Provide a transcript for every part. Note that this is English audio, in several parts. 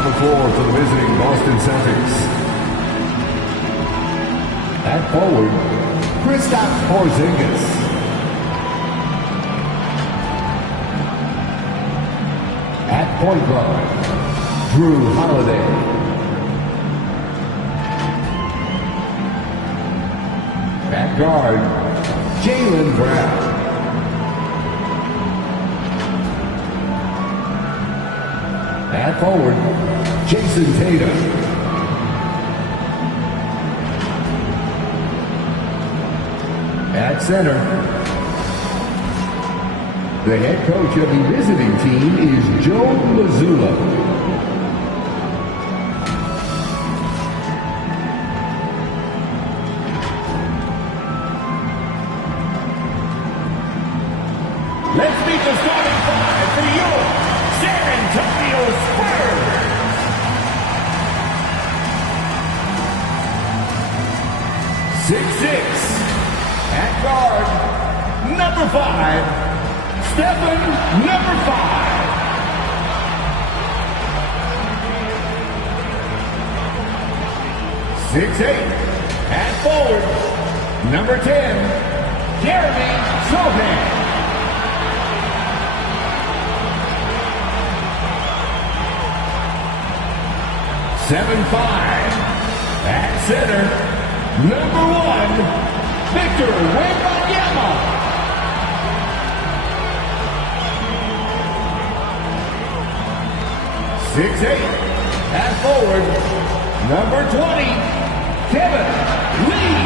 On the floor for the visiting Boston Celtics. At forward, Kristaps Porzingis. At point guard, Drew Holiday. At guard, Jaylen Brown. At forward, Jason Tatum. At center, the head coach of the visiting team is Joe Mazzulla. Let's meet the starting five for your San Antonio Spurs. 6'6", at guard, number 5, Stephen, number 5. 6'8", at forward, number 10, Jeremy Sohan. 7'5", at center, number 1, Victor Wembanyama. 6'8", at forward, number 20, Kevin Lee.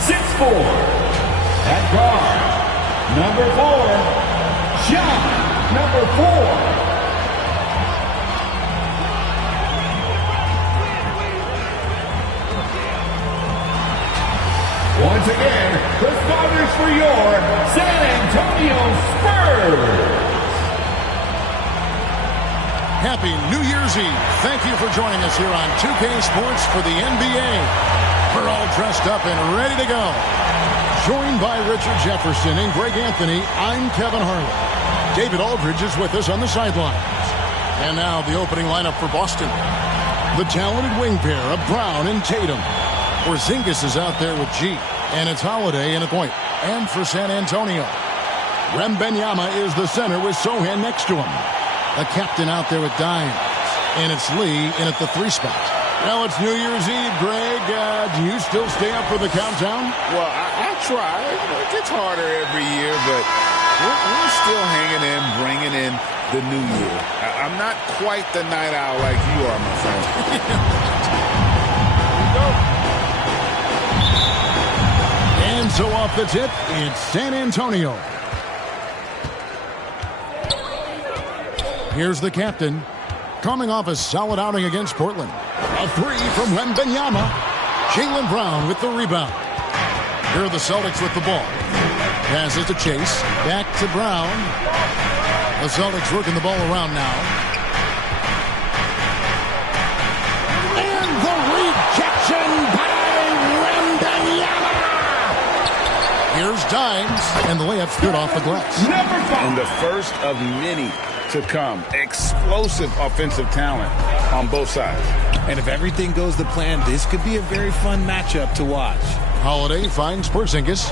6'4", at guard, number 4, John, number 4. Once again, the starters for your San Antonio Spurs. Happy New Year's Eve. Thank you for joining us here on 2K Sports for the NBA. We're all dressed up and ready to go. Joined by Richard Jefferson and Greg Anthony, I'm Kevin Harlan. David Aldridge is with us on the sidelines. And now the opening lineup for Boston. The talented wing pair of Brown and Tatum. Porzingis is out there with G, and it's Holiday in at point. And for San Antonio, Wembanyama is the center with Sohan next to him. The captain out there with Dimes, and it's Lee in at the 3 spot. Well, it's New Year's Eve, Greg. Do you still stay up for the countdown? Well, I try. It gets harder every year, but we're still hanging in, bringing in the new year. I'm not quite the night owl like you are, my friend. And so off the tip, it's San Antonio. Here's the captain, coming off a solid outing against Portland. A 3 from Wembanyama. Jaylen Brown with the rebound. Here are the Celtics with the ball. Passes to Chase. Back to Brown. The Celtics working the ball around now. And the rejection by Wembanyama. Here's Dimes, and the layup's good off the glass. And the first of many to come. Explosive offensive talent on both sides. And if everything goes to plan, this could be a very fun matchup to watch. Holiday finds Porzingis.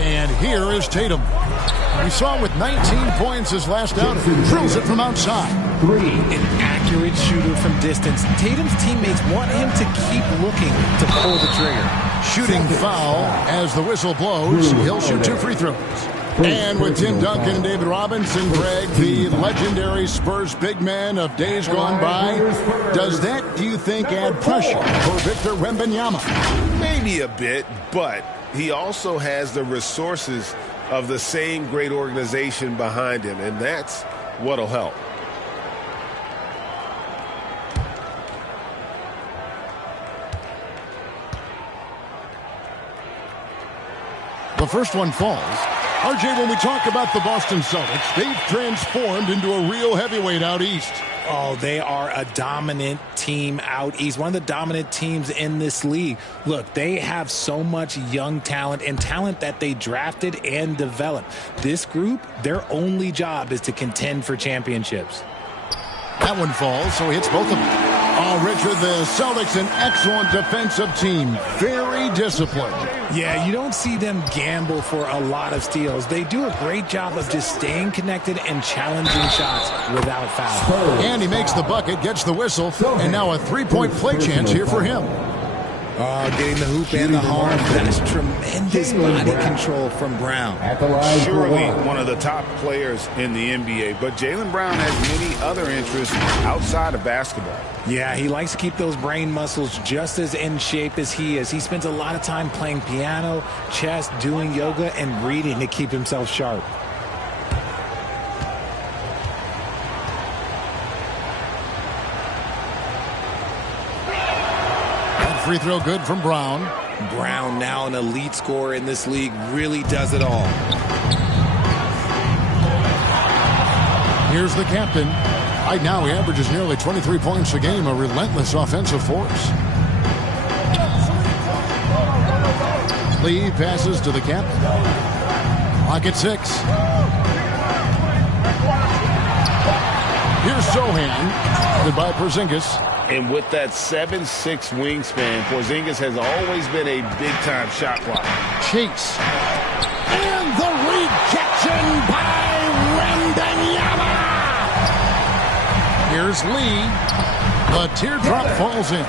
And here is Tatum. We saw him with 19 points his last outing. Drills it from outside. 3. An accurate shooter from distance. Tatum's teammates want him to keep looking to pull the trigger. Shooting foul as the whistle blows. He'll shoot 2 free throws. And with Tim Duncan and David Robinson, Greg, the legendary Spurs big man of days gone by, does that, do you think, add pressure for Victor Wembanyama? Maybe a bit, but he also has the resources of the same great organization behind him, and that's what'll help. The first one falls. RJ, when we talk about the Boston Celtics, they've transformed into a real heavyweight out east. Oh, they are a dominant team out east, one of the dominant teams in this league. Look, they have so much young talent and talent that they drafted and developed. This group, their only job is to contend for championships. That one falls, so he hits both of them. Oh, Richard, the Celtics, an excellent defensive team. Very disciplined. Yeah, you don't see them gamble for a lot of steals. They do a great job of just staying connected and challenging shots without foul. And he makes the bucket, gets the whistle, and now a three-point play chance here for him. Getting the hoop and the harm. That is tremendous body control from Brown. Surely one of the top players in the NBA, but Jaylen Brown has many other interests outside of basketball. Yeah, he likes to keep those brain muscles just as in shape as he is. He spends a lot of time playing piano, chess, doing yoga, and reading to keep himself sharp. Free throw good from Brown. Brown, now an elite scorer in this league, really does it all. Here's the captain. Right now he averages nearly 23 points a game, a relentless offensive force. Lee passes to the captain. Clock at 6. Here's Sohan. Goodbye, Porzingis. And with that 7'6" wingspan, Porzingis has always been a big-time shot blocker. Chase. And the rejection by Wembanyama. Here's Lee. The teardrop falls in.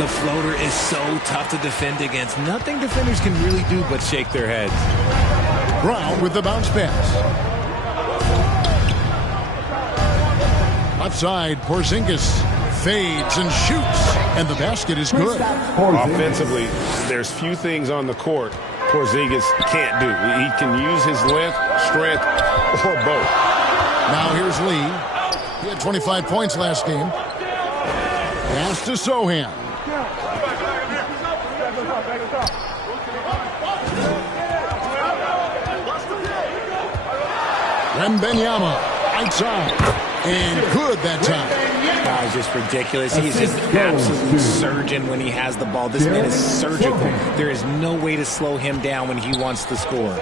The floater is so tough to defend against. Nothing defenders can really do but shake their heads. Brown with the bounce pass. Left side, Porzingis fades and shoots, and the basket is good. Offensively, there's few things on the court Porzingis can't do. He can use his length, strength, or both. Now here's Lee. He had 25 points last game. Pass to Sohan. Wembanyama outside, and good that time. Guy's just ridiculous. He's just an absolute surgeon when he has the ball. This man is surgical. There is no way to slow him down when he wants to score.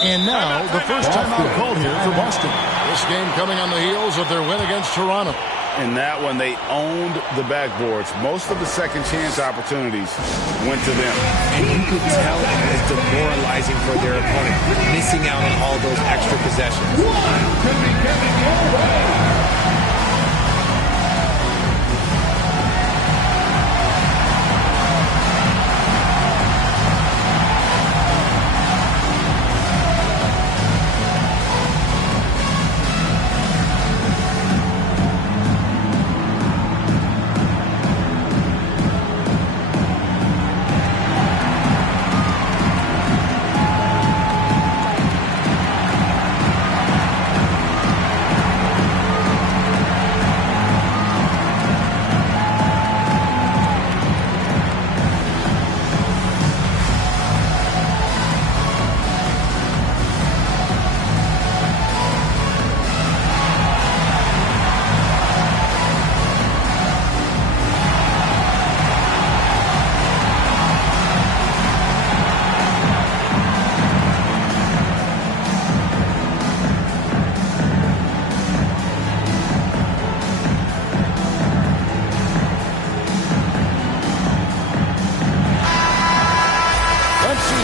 And now the first timeout called here for Boston. This game coming on the heels of their win against Toronto. In that one, they owned the backboards. Most of the second chance opportunities went to them. And you could tell it was demoralizing for their opponent, missing out on all those extra possessions.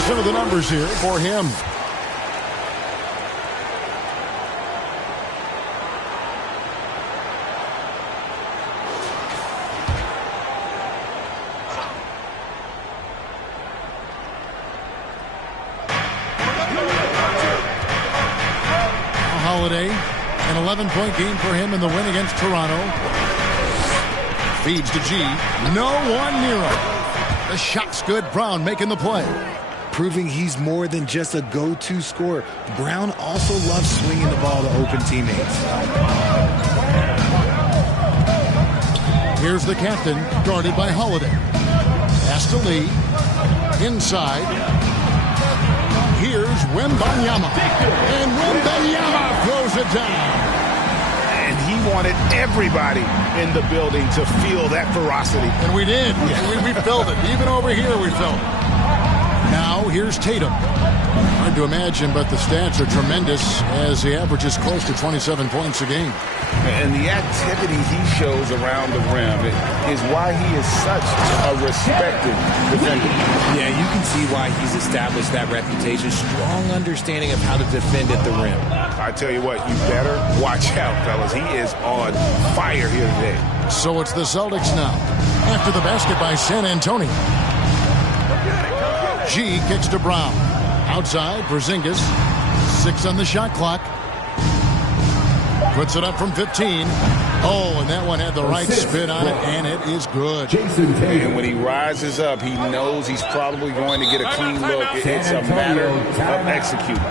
Some of the numbers here for him. Holiday, an 11-point game for him in the win against Toronto. Feeds to G. No one near him. The shot's good. Brown making the play. Proving he's more than just a go-to scorer. Brown also loves swinging the ball to open teammates. Here's the captain, guarded by Holiday. Pass to Lee. Inside. Here's Wembanyama. And Wembanyama throws it down. And he wanted everybody in the building to feel that ferocity. And we did. We felt it. Even over here we felt it. Now here's Tatum. Hard to imagine, but the stats are tremendous as he averages close to 27 points a game. And the activity he shows around the rim is why he is such a respected defender. Yeah, you can see why he's established that reputation. Strong understanding of how to defend at the rim. I tell you what, you better watch out, fellas. He is on fire here today. So it's the Celtics now. After the basket by San Antonio. G kicks to Brown. Outside, Porzingis. 6 on the shot clock. Puts it up from 15. Oh, and that one had the right spin on it, and it is good. And when he rises up, he knows he's probably going to get a clean look. It's a matter of executing.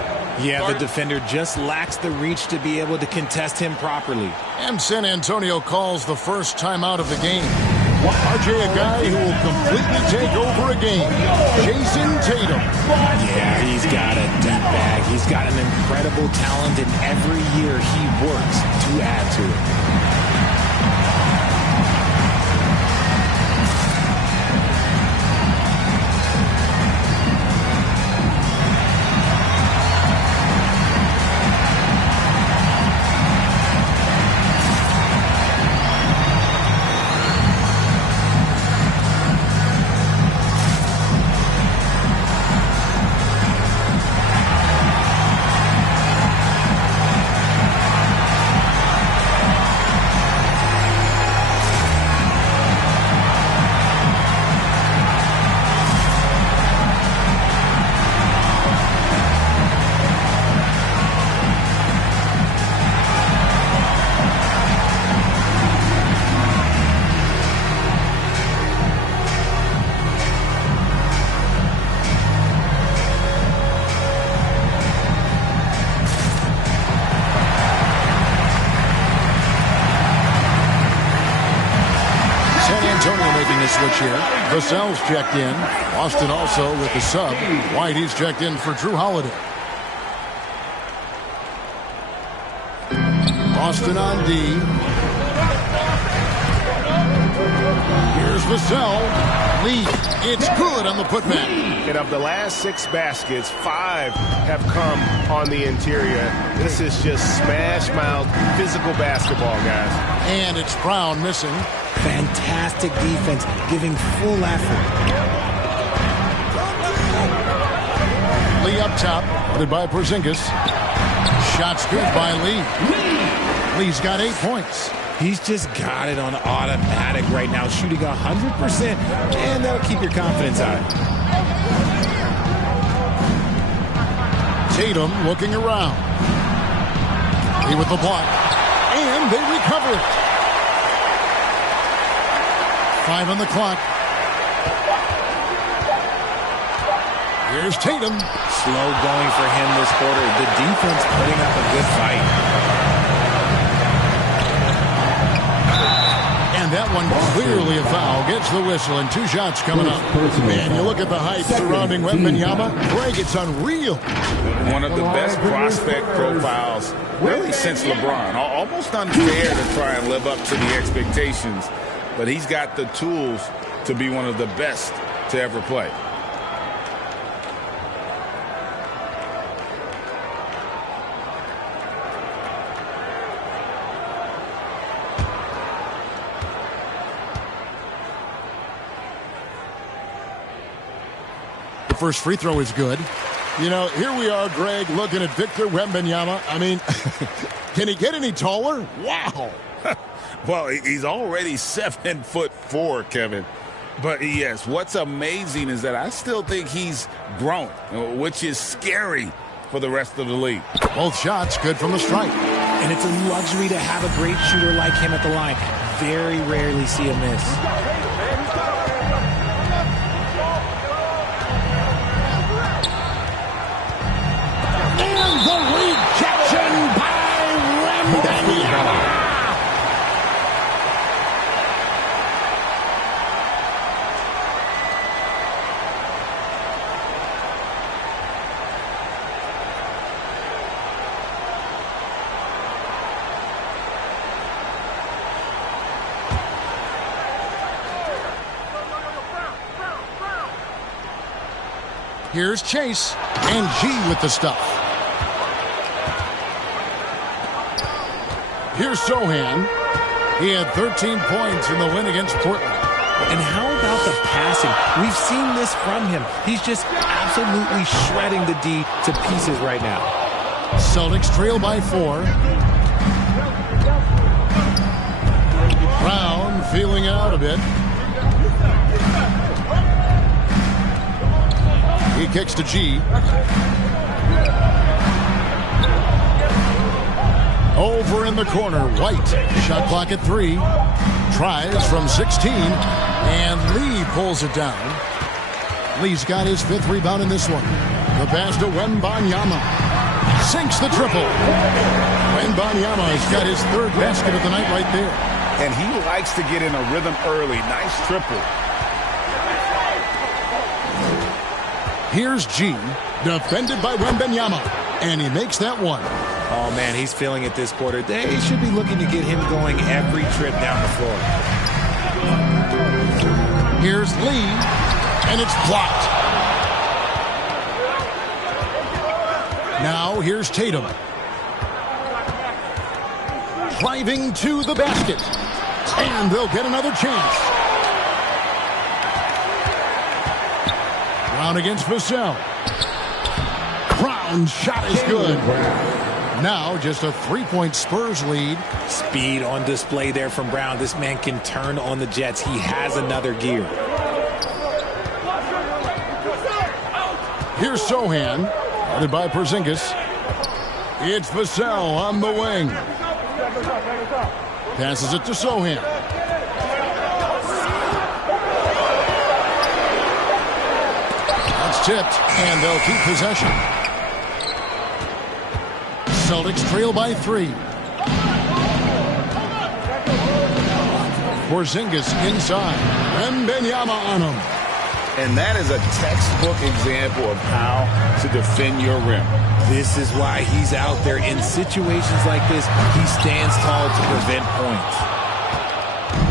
Yeah, the defender just lacks the reach to be able to contest him properly. And San Antonio calls the first timeout of the game. RJ, a guy who will completely take over a game. Jason Tatum. Yeah, he's got a deep bag. He's got an incredible talent, and every year he works to add to it. Switch here. Vassell's checked in. Austin also with the sub. White, he's checked in for Drew Holiday. Austin on D. Here's Vassell. Lee. It's good on the putback. And of the last 6 baskets, 5 have come on the interior. This is just smash mouth physical basketball, guys. And it's Brown missing. Fantastic defense, giving full effort. Lee up top, guarded by Porzingis. Shots good by Lee. Lee's got 8 points. He's just got it on automatic right now, shooting 100%, and that'll keep your confidence high. Tatum looking around. Lee with the block, and they recover it. 5 on the clock. Here's Tatum. Slow going for him this quarter. The defense putting up a good fight. And that one clearly a foul. Gets the whistle and 2 shots coming up. Man, you look at the hype surrounding Wembanyama. Greg, it's unreal. One of the best prospect profiles really since LeBron. Almost unfair to try and live up to the expectations. But he's got the tools to be one of the best to ever play. The first free throw is good. You know, here we are, Greg, looking at Victor Wembanyama. I mean, can he get any taller? Wow. Well, he's already 7'4", Kevin. But yes, what's amazing is that I still think he's grown, which is scary for the rest of the league. Both shots good from the stripe. And it's a luxury to have a great shooter like him at the line. Very rarely see a miss. And the rejection by Wembanyama. Here's Chase. And G with the stuff. Here's Sohan. He had 13 points in the win against Portland. And how about the passing? We've seen this from him. He's just absolutely shredding the D to pieces right now. Celtics trail by 4. Brown feeling out a bit. He kicks to G. Over in the corner, White. Shot clock at 3. Tries from 16. And Lee pulls it down. Lee's got his 5th rebound in this one. The pass to Wembanyama. Sinks the triple. Wembanyama's got his 3rd basket of the night right there. And he likes to get in a rhythm early. Nice triple. Here's G. Defended by Wembanyama. And he makes that one. Oh, man, he's feeling it this quarter. They should be looking to get him going every trip down the floor. Here's Lee, and it's blocked. Now here's Tatum. Driving to the basket. And they'll get another chance. Brown against Vassell. Brown's shot is good. Now just a 3-point Spurs lead. Speed on display there from Brown. This man can turn on the Jets. He has another gear. Here's Sohan, guarded by Porzingis. It's Vassell on the wing. Passes it to Sohan. That's tipped, and they'll keep possession. Celtics trail by 3. Porzingis inside. Wembanyama on him. And that is a textbook example of how to defend your rim. This is why he's out there in situations like this. He stands tall to prevent points.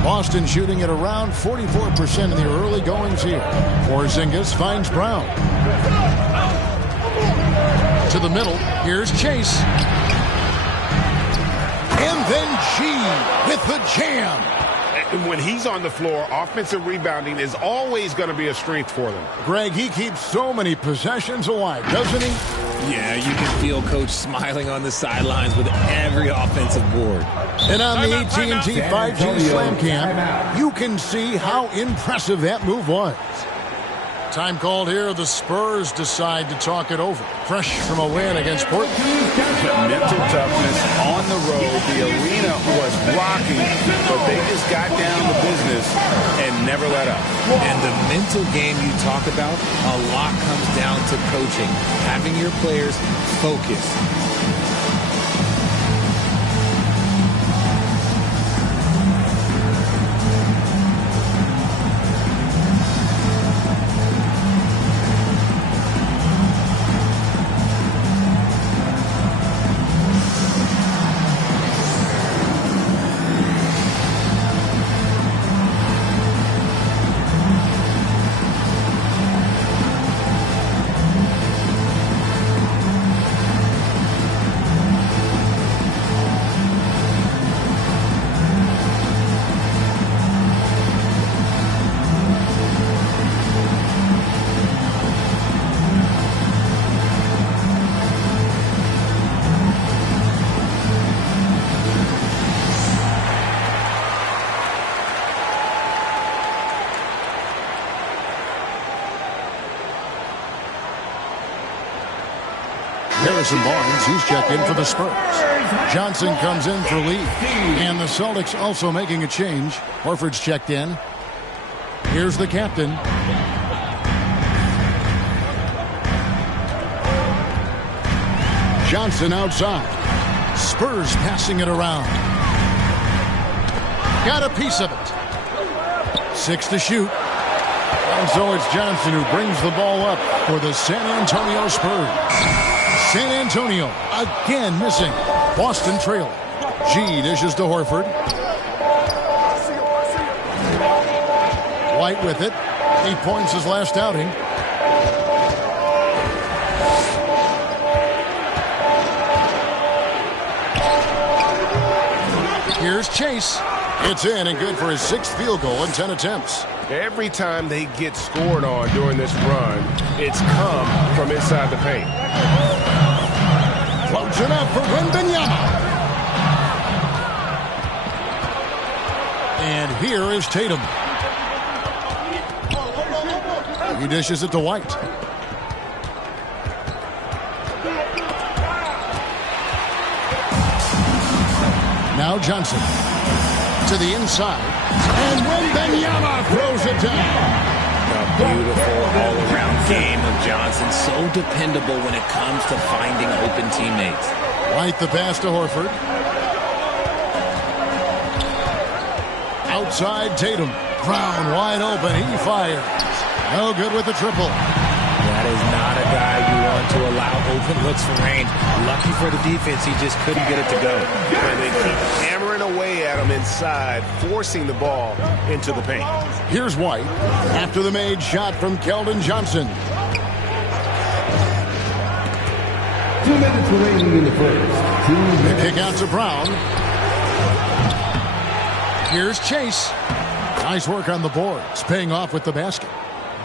Boston shooting at around 44% in the early goings here. Porzingis finds Brown. To the middle. Here's Chase. And then G with the jam. When he's on the floor, offensive rebounding is always going to be a strength for them. Greg, he keeps so many possessions alive, doesn't he? Yeah, you can feel Coach smiling on the sidelines with every offensive board. And on the AT&T 5G Slam Cam, you can see how impressive that move was. Time called here. The Spurs decide to talk it over. Fresh from a win against Portland. Mental toughness on the road. The arena was rocking, but they just got down to business and never let up. And the mental game you talk about, a lot comes down to coaching. Having your players focus. Harrison Barnes, he's checked in for the Spurs. Johnson comes in for Lee. And the Celtics also making a change. Horford's checked in. Here's the captain. Johnson outside. Spurs passing it around. Got a piece of it. 6 to shoot. And so it's Johnson who brings the ball up for the San Antonio Spurs. San Antonio again missing. Boston trailing. G dishes to Horford. White with it. 8 points his last outing. Chase. It's in and good for his 6th field goal in 10 attempts. Every time they get scored on during this run, it's come from inside the paint. Floats it up for Wembanyama. And here is Tatum. He dishes it to White. Now Johnson to the inside. And Wembanyama throws it down. A beautiful all-around game of Johnson. So dependable when it comes to finding open teammates. White the pass to Horford. Outside Tatum. Brown wide open. He fires. No good with the triple. That is not a guy you want to allow open looks from range. Lucky for the defense, he just couldn't get it to go. And they keep hammering away at him inside, forcing the ball into the paint. Here's White after the made shot from Keldon Johnson. 2 minutes remaining in the first. 2 The minutes. kick out to Brown. Here's Chase. Nice work on the boards, paying off with the basket.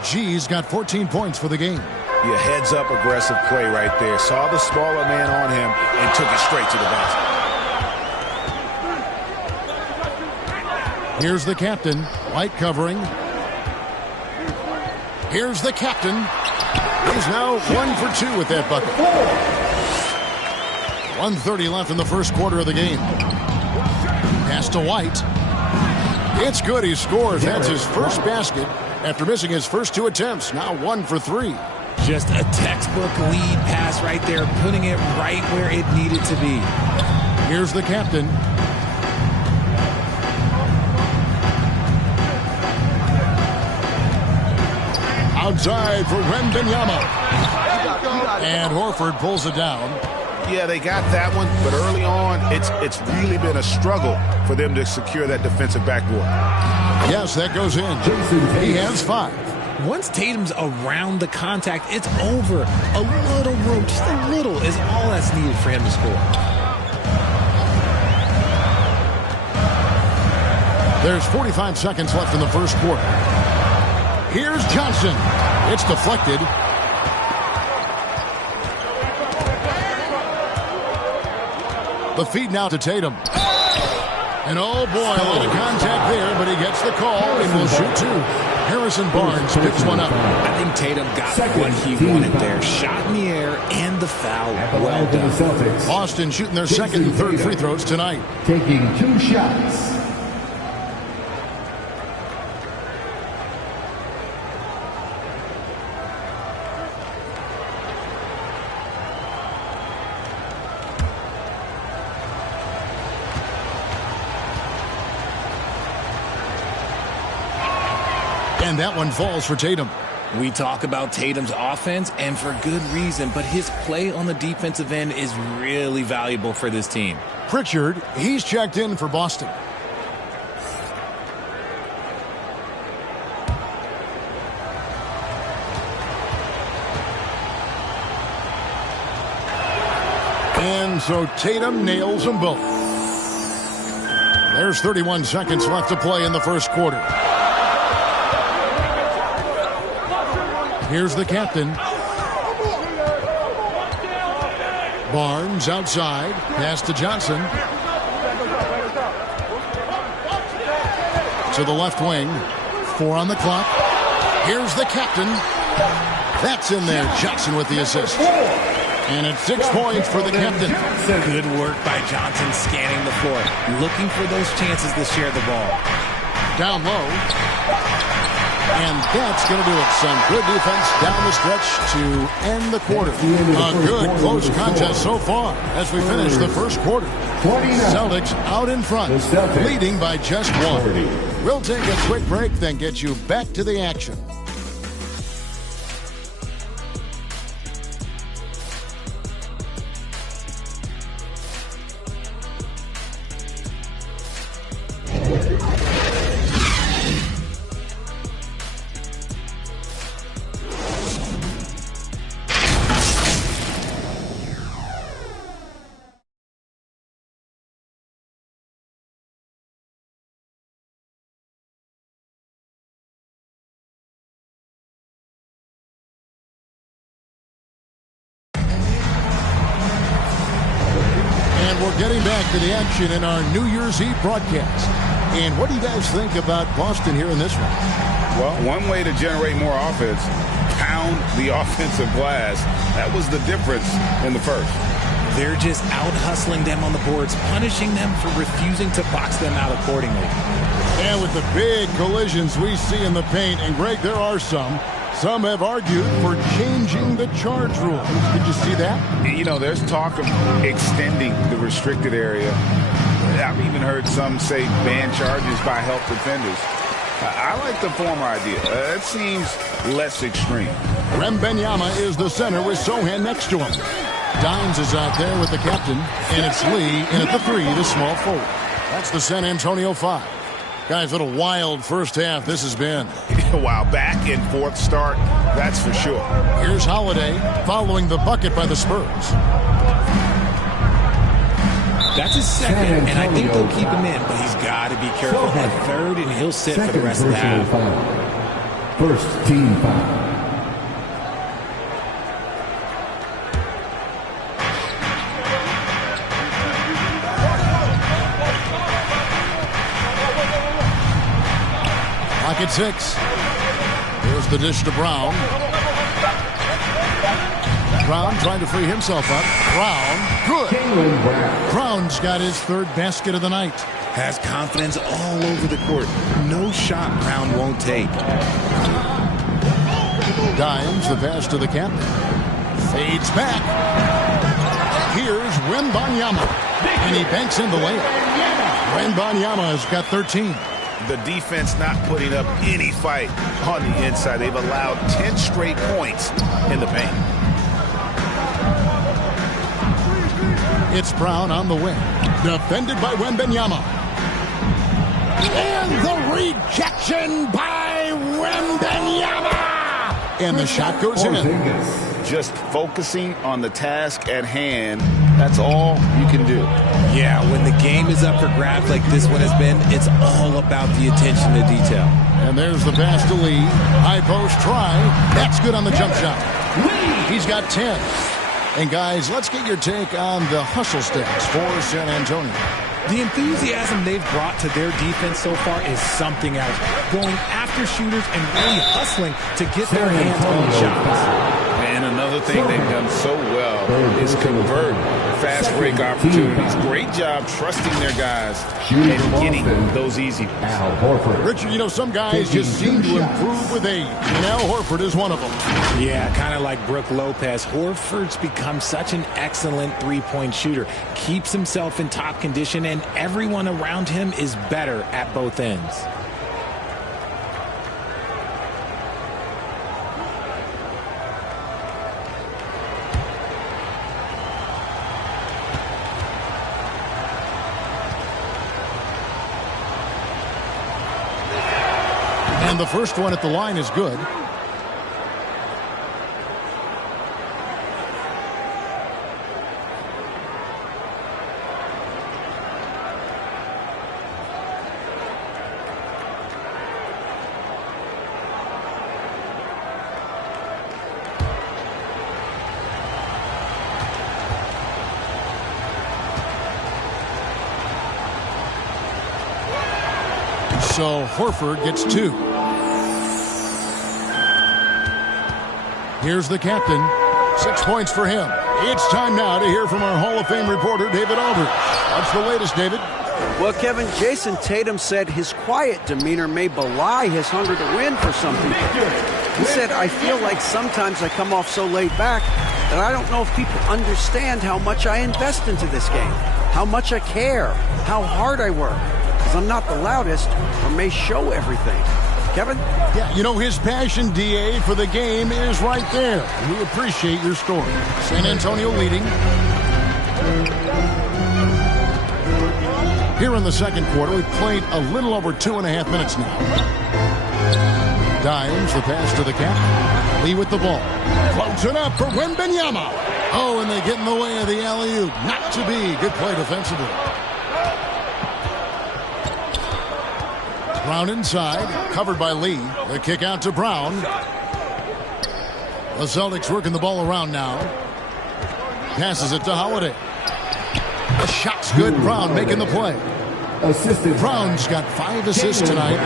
G's got 14 points for the game. Yeah, heads up aggressive play right there. Saw the smaller man on him and took it straight to the basket. Here's the captain. White covering. Here's the captain. He's now 1 for 2 with that bucket. 1:30 left in the first quarter of the game. Pass to White. It's good. He scores. That's his first basket after missing his first 2 attempts. Now 1 for 3. Just a textbook lead pass right there, putting it right where it needed to be. Here's the captain. Outside for Wembanyama. And Horford pulls it down. Yeah, they got that one, but early on, it's really been a struggle for them to secure that defensive backboard. Yes, that goes in. He has 5. Once Tatum's around the contact, it's over. A little room, just a little, is all that's needed for him to score. There's 45 seconds left in the first quarter. Here's Johnson. It's deflected. The feed now to Tatum. And oh boy, a lot of contact there, but he gets the call and will shoot 2. Harrison Barnes picks one up. I think Tatum got what he wanted there. Shot in the air and the foul. Well done. Boston shooting their second and third free throws tonight. Taking 2 shots. And that one falls for Tatum. We talk about Tatum's offense, and for good reason, but his play on the defensive end is really valuable for this team. Pritchard, he's checked in for Boston. And so Tatum nails them both. There's 31 seconds left to play in the first quarter. Here's the captain. Barnes outside. Pass to Johnson. To the left wing. 4 on the clock. Here's the captain. That's in there. Johnson with the assist. And it's 6 points for the captain. Good work by Johnson scanning the floor. Looking for those chances to share the ball. Down low. And that's going to do it. Some good defense down the stretch to end the quarter. A good close contest so far as we finish the first quarter. Celtics out in front, leading by just 1. We'll take a quick break, then get you back to the action. getting back to the action in our New Year's Eve broadcast. And what do you guys think about Boston here in this one? Well, one way to generate more offense, pound the offensive glass. That was the difference in the first. They're just out-hustling them on the boards, punishing them for refusing to box them out accordingly. And with the big collisions we see in the paint, and Greg, there are some have argued for changing the charge rules. Did you see that? You know, there's talk of extending the restricted area. I've even heard some say ban charges by help defenders. I like the former idea. It seems less extreme. Wembanyama is the center with Sohan next to him. Dimes is out there with the captain, and it's Lee in at the 3, the small forward. That's the San Antonio 5. Guys, what a wild first half this has been. Wow, back and forth start, that's for sure. Here's Holiday following the bucket by the Spurs. That's his second, and I think they'll keep him in, but he's got to be careful at third, and he'll sit for the rest of the half. First team foul. Clock at 6. Here's the dish to Brown. Brown trying to free himself up. Brown, good. Brown's got his third basket of the night. Has confidence all over the court. No shot Brown won't take. Dimes the pass to the captain. Fades back. Here's Wembanyama. And he banks in the layup. Wembanyama has got 13. The defense not putting up any fight on the inside. They've allowed 10 straight points in the paint. It's Brown on the wing. Defended by Wembanyama. And the rejection by Wembanyama. And the shot goes in. Just focusing on the task at hand. That's all you can do. Yeah, when the game is up for grabs like this one has been, it's all about the attention to detail. And there's the pass to Lee. High post try. That's good on the jump shot. He's got 10. And guys, let's get your take on the hustle stats for San Antonio. The enthusiasm they've brought to their defense so far is something else. Going after shooters and really hustling to get their hands on shots. And another thing they've done so well is convert fast break opportunities. Great job trusting their guys and getting those easy ones. Richard, you know, some guys just seem to improve with age. And Al Horford is one of them. Yeah, kind of like Brook Lopez. Horford's become such an excellent three-point shooter. Keeps himself in top condition, and everyone around him is better at both ends. And the first one at the line is good. So Horford gets 2. Here's the captain. 6 points for him. It's time now to hear from our Hall of Fame reporter, David Aldridge. What's the latest, David? Well, Kevin, Jason Tatum said his quiet demeanor may belie his hunger to win for some people. He said, I feel like sometimes I come off so laid back that I don't know if people understand how much I invest into this game, how much I care, how hard I work, because I'm not the loudest or may show everything. Kevin? Yeah, you know, his passion, DA, for the game is right there. We appreciate your story. San Antonio leading. Here in the second quarter, we've played a little over 2.5 minutes now. Dimes, the pass to the captain. Lee with the ball. Floats it up for Wembanyama. Oh, and they get in the way of the alley-oop. Not to be. Good play defensively. Brown inside, covered by Lee. The kick out to Brown. The Celtics working the ball around now. Passes it to Holiday. The shot's good. Brown making the play. Assisted. Brown's got 5 assists tonight.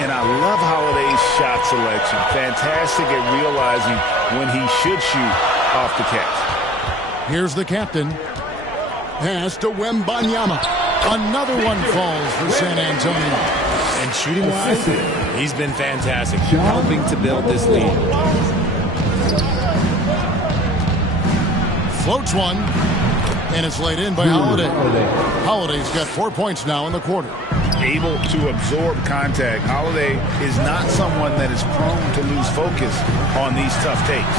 And I love Holiday's shot selection. Fantastic at realizing when he should shoot off the catch. Here's the captain. Pass to Wembanyama. Another one falls for San Antonio. And shooting-wise, he's been fantastic, helping to build this lead. Floats one, and it's laid in by Holiday. Holiday's got 4 points now in the quarter. Able to absorb contact. Holiday is not someone that is prone to lose focus on these tough takes.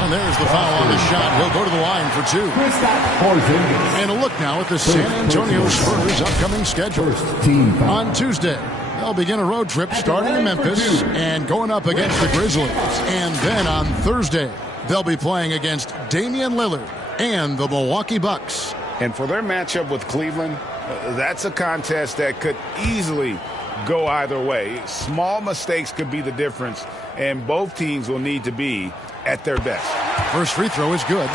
And there's the foul on the shot. He'll go to the line for 2. And a look now at the San Antonio Spurs' upcoming schedule. On Tuesday, they'll begin a road trip starting in Memphis and going up against the Grizzlies. And then on Thursday, they'll be playing against Damian Lillard and the Milwaukee Bucks. And for their matchup with Cleveland, that's a contest that could easily go either way. Small mistakes could be the difference, and both teams will need to be at their best. First free throw is good.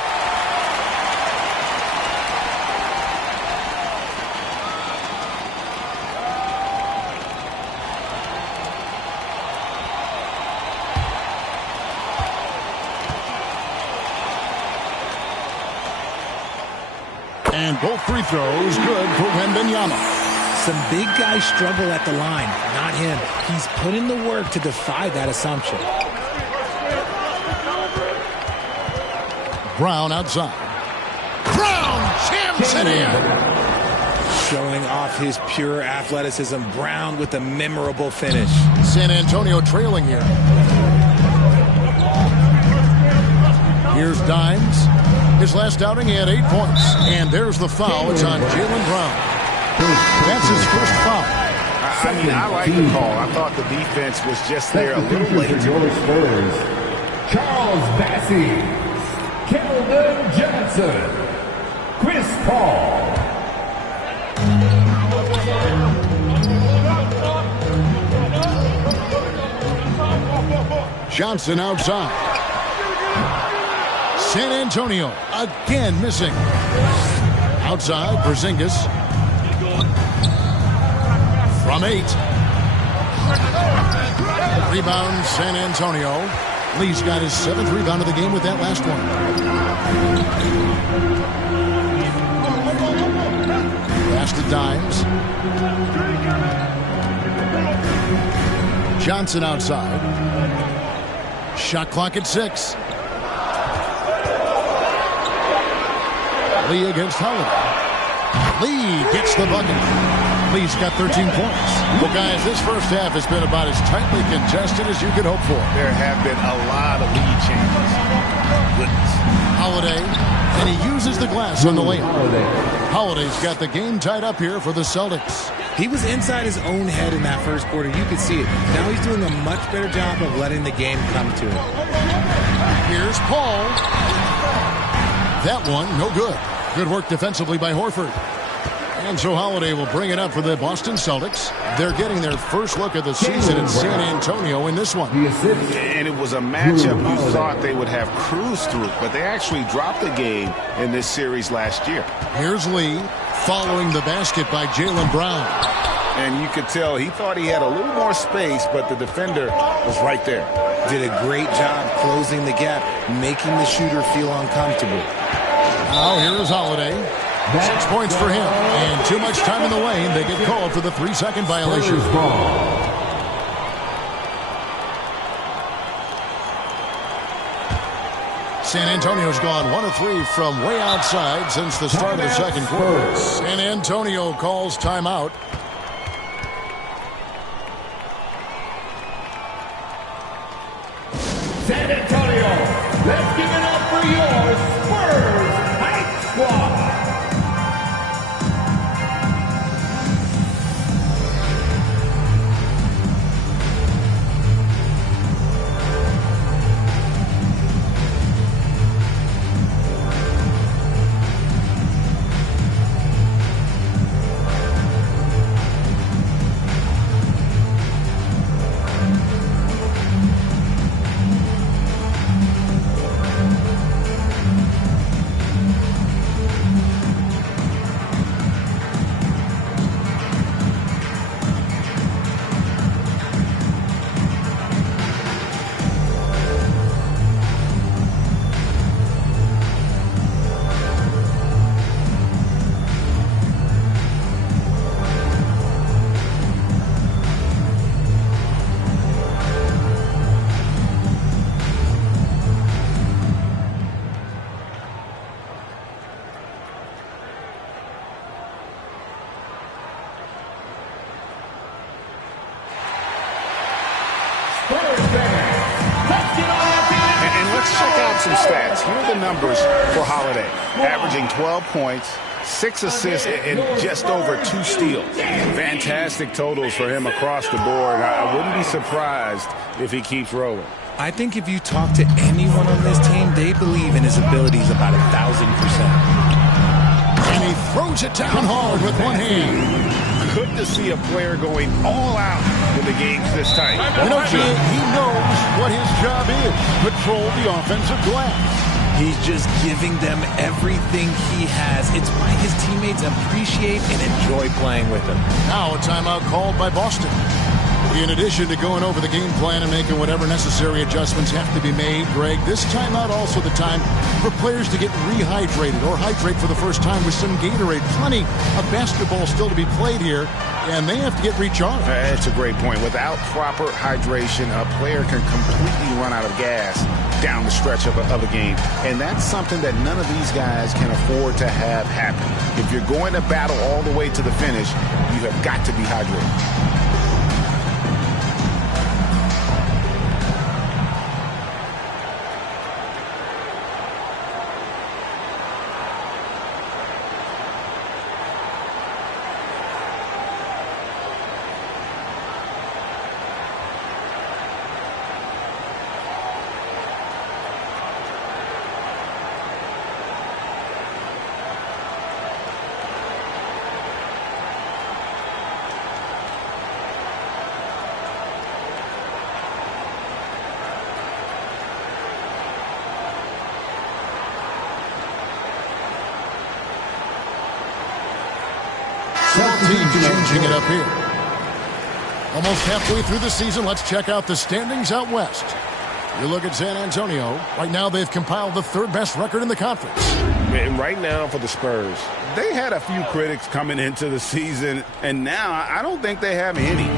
And both free throws good for Wembanyama. Some big guys struggle at the line, not him. He's put in the work to defy that assumption. Brown outside. Brown jams it in. Showing off his pure athleticism. Brown with a memorable finish. San Antonio trailing here. Here's Dimes. His last outing, he had 8 points. And there's the foul. It's on Jaylen Brown. That's his first foul. I mean, I like the call. I thought the defense was just there a little late. Charles Bassey, Keldon Johnson, Chris Paul. Johnson outside. San Antonio again missing. Outside, Porzingis. From 8. Rebound, San Antonio. Lee's got his 7th rebound of the game with that last one. Pass to Dimes. Johnson outside. Shot clock at 6. Lee against Holiday. Lee gets the bucket. Lee's got 13 points. Well, guys, this first half has been about as tightly contested as you could hope for. There have been a lot of lead changes. Goodness. Holiday, and he uses the glass on the layup. Holiday's got the game tied up here for the Celtics. He was inside his own head in that first quarter. You could see it. Now he's doing a much better job of letting the game come to him. Here's Paul. That one, no good. Good work defensively by Horford. And so Holiday will bring it up for the Boston Celtics. They're getting their first look at the season in San Antonio in this one. And it was a matchup you thought they would have cruised through, but they actually dropped the game in this series last year. Here's Lee following the basket by Jaylen Brown. And you could tell he thought he had a little more space, but the defender was right there. Did a great job closing the gap, making the shooter feel uncomfortable. Now here is Holiday. 6 points for him. And too much time in the lane. They get called for the 3-second violation. San Antonio's gone 1 of 3 from way outside since the start of the second quarter. San Antonio calls timeout. San Antonio, let's give it up for your Spurs Hype Squad. some stats. Here are the numbers for Holiday. Averaging 12 points, 6 assists, and just over 2 steals. Fantastic totals for him across the board. I wouldn't be surprised if he keeps rolling. I think if you talk to anyone on this team, they believe in his abilities about 1,000%. And he throws it down hard with one hand. Good to see a player going all out when the game's this tight. You know, Jay, he knows what his job is. Patrol the offensive glass. He's just giving them everything he has. It's why his teammates appreciate and enjoy playing with him. Now a timeout called by Boston. In addition to going over the game plan and making whatever necessary adjustments have to be made, Greg, this timeout also the time for players to get rehydrated or hydrate for the first time with some Gatorade. Plenty of basketball still to be played here, and they have to get recharged. That's a great point. Without proper hydration, a player can completely run out of gas down the stretch of a game. And that's something that none of these guys can afford to have happen. If you're going to battle all the way to the finish, you have got to be hydrated. Team changing it up here. Almost halfway through the season, let's check out the standings out west. You look at San Antonio. Right now, they've compiled the 3rd best record in the conference. And right now for the Spurs, They had a few critics coming into the season, and now I don't think they have any.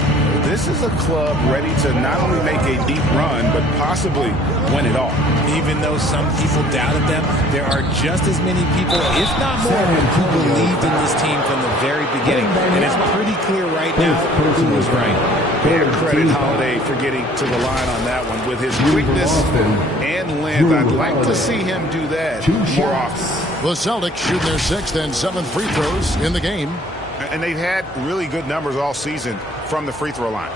This is a club ready to not only make a deep run, but possibly win it all. Even though some people doubted them, there are just as many people, if not more, who believed in this team from the very beginning. And it's pretty clear right now who was right. Fair credit Holiday for getting to the line on that one. With his quickness and length, I'd like to see him do that more often. The Celtics shoot their 6th and 7th free throws in the game. And they've had really good numbers all season from the free throw line.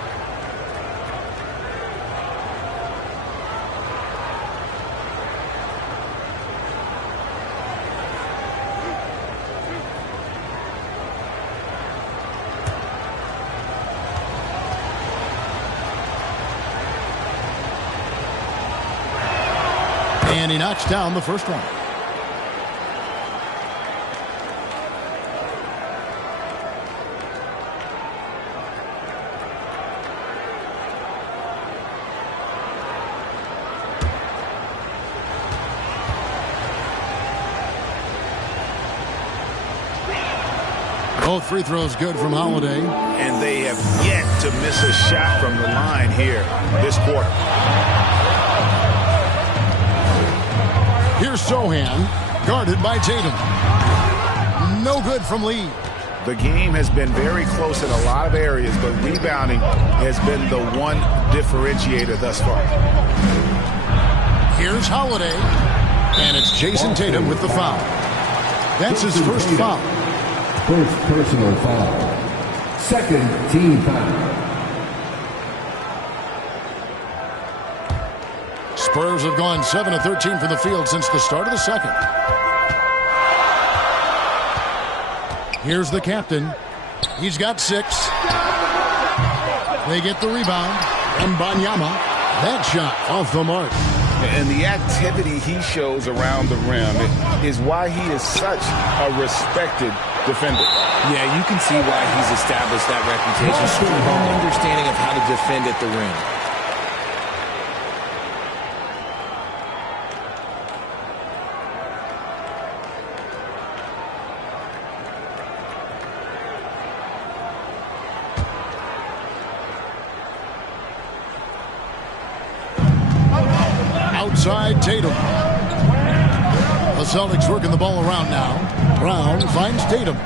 And he knocks down the first one. Both free throws good from Holiday. And they have yet to miss a shot from the line here this quarter. Here's Sohan, guarded by Tatum. No good from Lee. The game has been very close in a lot of areas, but rebounding has been the one differentiator thus far. Here's Holiday, and it's Jason Tatum with the foul. That's his first foul. First personal foul. Second team foul. Spurs have gone 7 of 13 from the field since the start of the second. Here's the captain. He's got 6. They get the rebound. And Banyama, that shot off the mark. And the activity he shows around the rim is why he is such a respected defender. Yeah, you can see why he's established that reputation. Strong understanding of how to defend at the rim. Outside Tatum. The Celtics working the ball around now. Brown finds Tatum.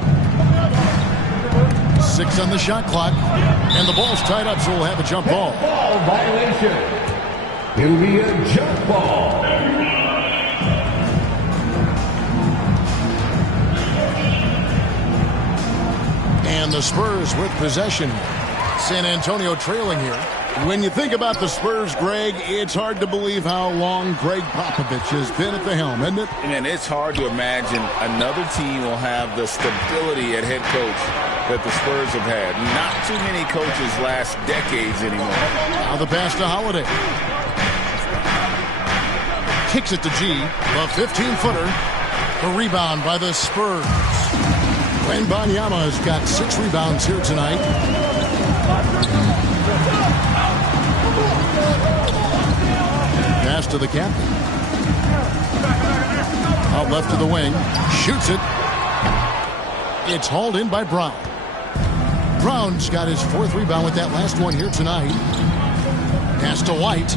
6 on the shot clock. And the ball's tied up, so we'll have a jump ball. Ball violation. It'll be a jump ball. Spurs with possession. San Antonio trailing here. When you think about the Spurs, Greg, it's hard to believe how long Greg Popovich has been at the helm, isn't it? And it's hard to imagine another team will have the stability at head coach that the Spurs have had. Not too many coaches last decades anymore. Now the pass to Holiday. Kicks it to G. The 15-footer. The rebound by the Spurs. Wembanyama has got 6 rebounds here tonight. Pass to the captain. Out left to the wing. Shoots it. It's hauled in by Brown. Brown's got his 4th rebound with that last one here tonight. Pass to White.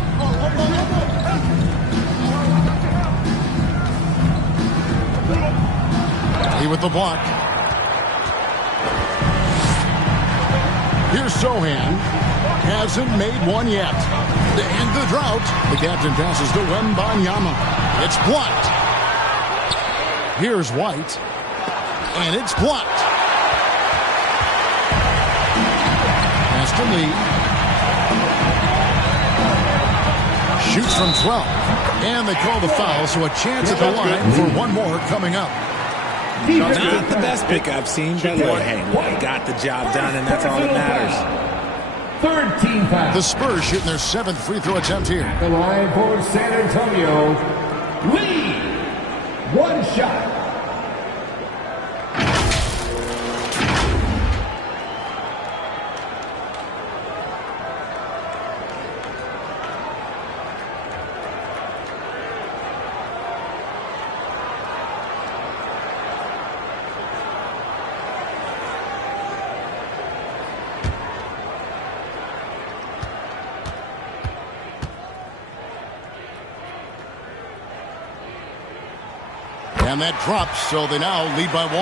He with the block. Here's Sohan. Hasn't made one yet. To end the drought, the captain passes to Wembanyama. It's blocked. Here's White. And it's blocked. Pass to Lee. Shoots from 12. And they call the foul, so a chance at the line for one more coming up. Not the best pick I've seen, but hey, he got the job done, and that's all that matters. Third team foul. The Spurs shooting their 7th free throw attempt here. The line for San Antonio. Lee. One shot. And that drops, so they now lead by 1.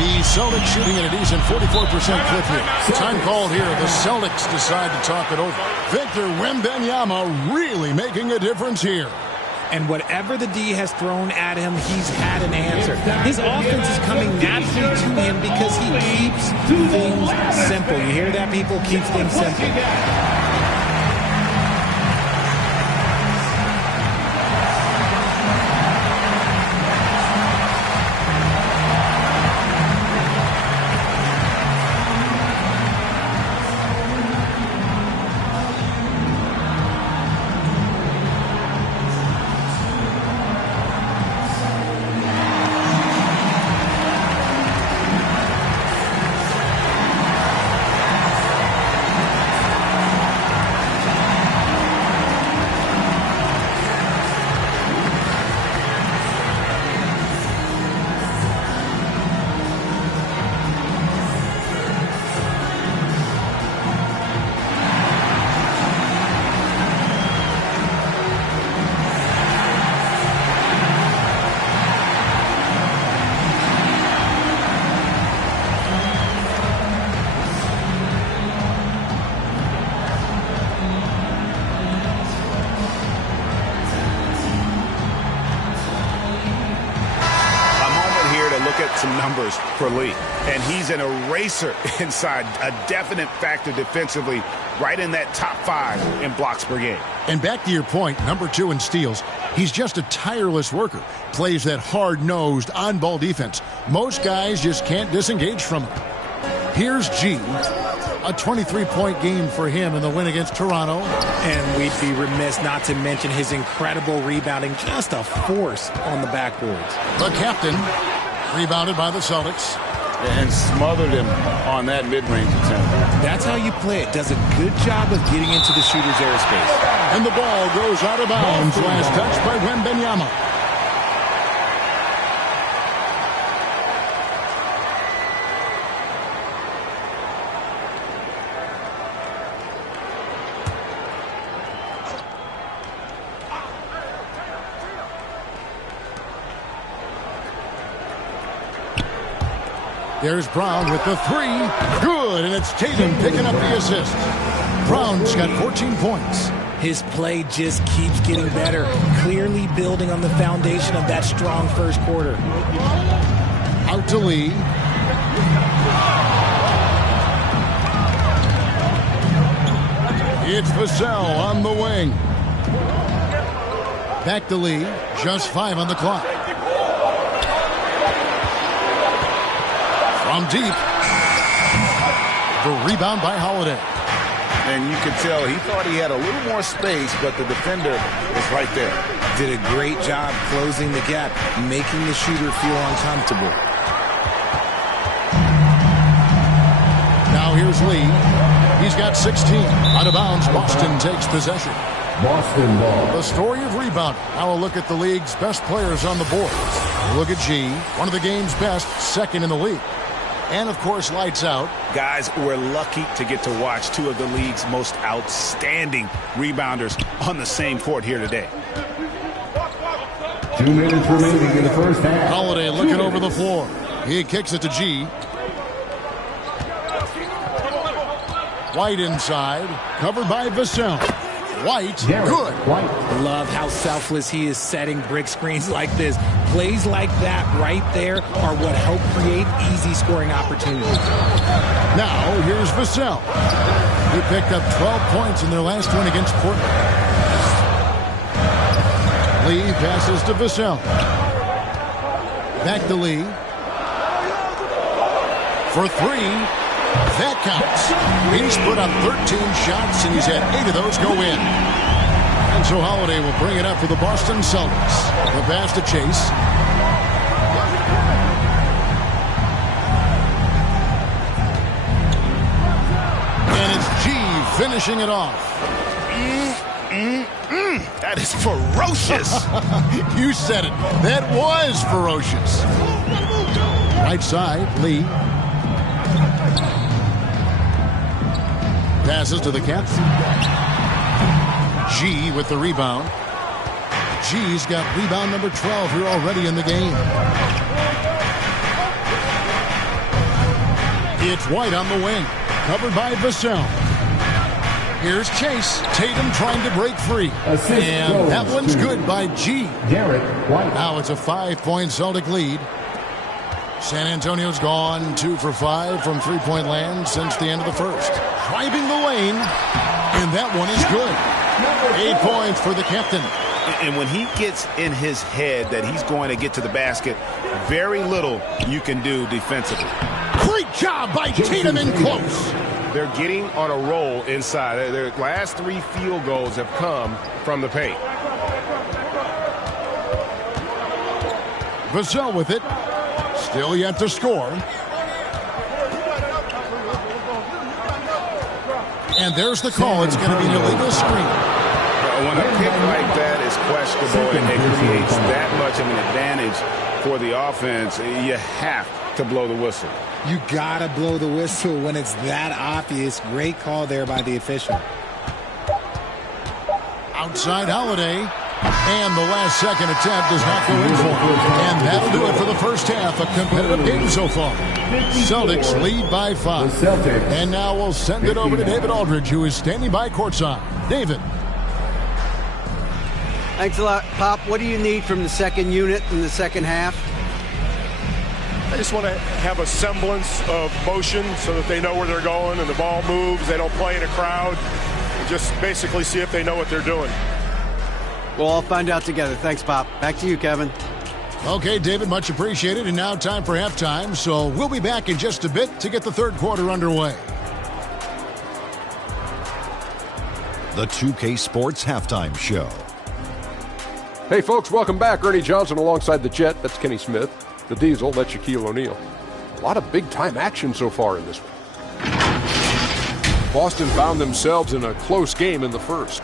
The Celtics shooting at a decent 44% clip here. Time called here. The Celtics decide to talk it over. Victor Wembanyama really making a difference here. And whatever the D has thrown at him, he's had an answer. His offense is coming naturally to him because he keeps things simple. You hear that, people? Keeps things simple. Some numbers for Lee. And he's an eraser inside, a definite factor defensively, right in that top 5 in blocks per game. And back to your point, number 2 in steals. He's just a tireless worker. Plays that hard-nosed, on-ball defense. Most guys just can't disengage from him. Here's G. A 23-point game for him in the win against Toronto. And we'd be remiss not to mention his incredible rebounding. Just a force on the backboards. The captain. Rebounded by the Celtics. And smothered him on that mid-range attempt. That's how you play it. Does a good job of getting into the shooter's airspace. And the ball goes out of bounds. Last touch by Wembanyama. There's Brown with the 3. Good, and it's Tatum picking up the assist. Brown's got 14 points. His play just keeps getting better, clearly building on the foundation of that strong first quarter. Out to Lee. It's Vassell on the wing. Back to Lee. Just 5 on the clock. From deep. The rebound by Holiday. And you could tell he thought he had a little more space, but the defender was right there. Did a great job closing the gap, making the shooter feel uncomfortable. Now here's Lee. He's got 16. Out of bounds, Boston takes possession. Boston ball. The story of rebounding. Now a look at the league's best players on the boards. Look at G, one of the game's best, second in the league. And, of course, lights out. Guys, we're lucky to get to watch two of the league's most outstanding rebounders on the same court here today. 2 minutes remaining in the first half. Holiday looking over the floor. He kicks it to G. White inside. Covered by Vassell. White, good. White. Love how selfless he is setting brick screens like this. Plays like that right there are what help create easy scoring opportunities. Now, here's Vassell. He picked up 12 points in their last win against Portland. Lee passes to Vassell. Back to Lee. For 3. That counts. He's put up 13 shots, and he's had 8 of those go in. And so Holiday will bring it up for the Boston Celtics. The pass to Chase. And it's G finishing it off. That is ferocious. You said it. That was ferocious. Right side, Lee. Passes to the Cats. G with the rebound. G's got rebound number 12 here already in the game. It's White on the wing. Covered by Vassell. Here's Chase. Tatum trying to break free. And that one's good by G. Derek White. Now it's a 5-point Celtic lead. San Antonio's gone 2 for 5 from three-point land since the end of the first. Driving the lane, and that one is good. 8 points for the captain. And when he gets in his head that he's going to get to the basket, very little you can do defensively. Great job by Tatum in close. They're getting on a roll inside. Their last 3 field goals have come from the paint. Vassell with it. Still yet to score. And there's the call. It's going to be an illegal screen. When a pick like that is questionable and it creates that much of an advantage for the offense, you have to blow the whistle. You got to blow the whistle when it's that obvious. Great call there by the official. Outside Holiday. And the last second attempt does not go in for him. And that'll do it for the first half. A competitive game so far. Celtics lead by 5. And now we'll send it over to David Aldridge, who is standing by courtside. David. Thanks a lot, Pop. What do you need from the second unit in the second half? I just want to have a semblance of motion so that they know where they're going and the ball moves. They don't play in a crowd. Just basically see if they know what they're doing. We'll all find out together. Thanks, Pop. Back to you, Kevin. Okay, David, much appreciated. And now time for halftime. So we'll be back in just a bit to get the third quarter underway. The 2K Sports Halftime Show. Hey, folks, welcome back. Ernie Johnson alongside the Jet. That's Kenny Smith. The Diesel, that's Shaquille O'Neal. A lot of big-time action so far in this one. Boston found themselves in a close game in the first.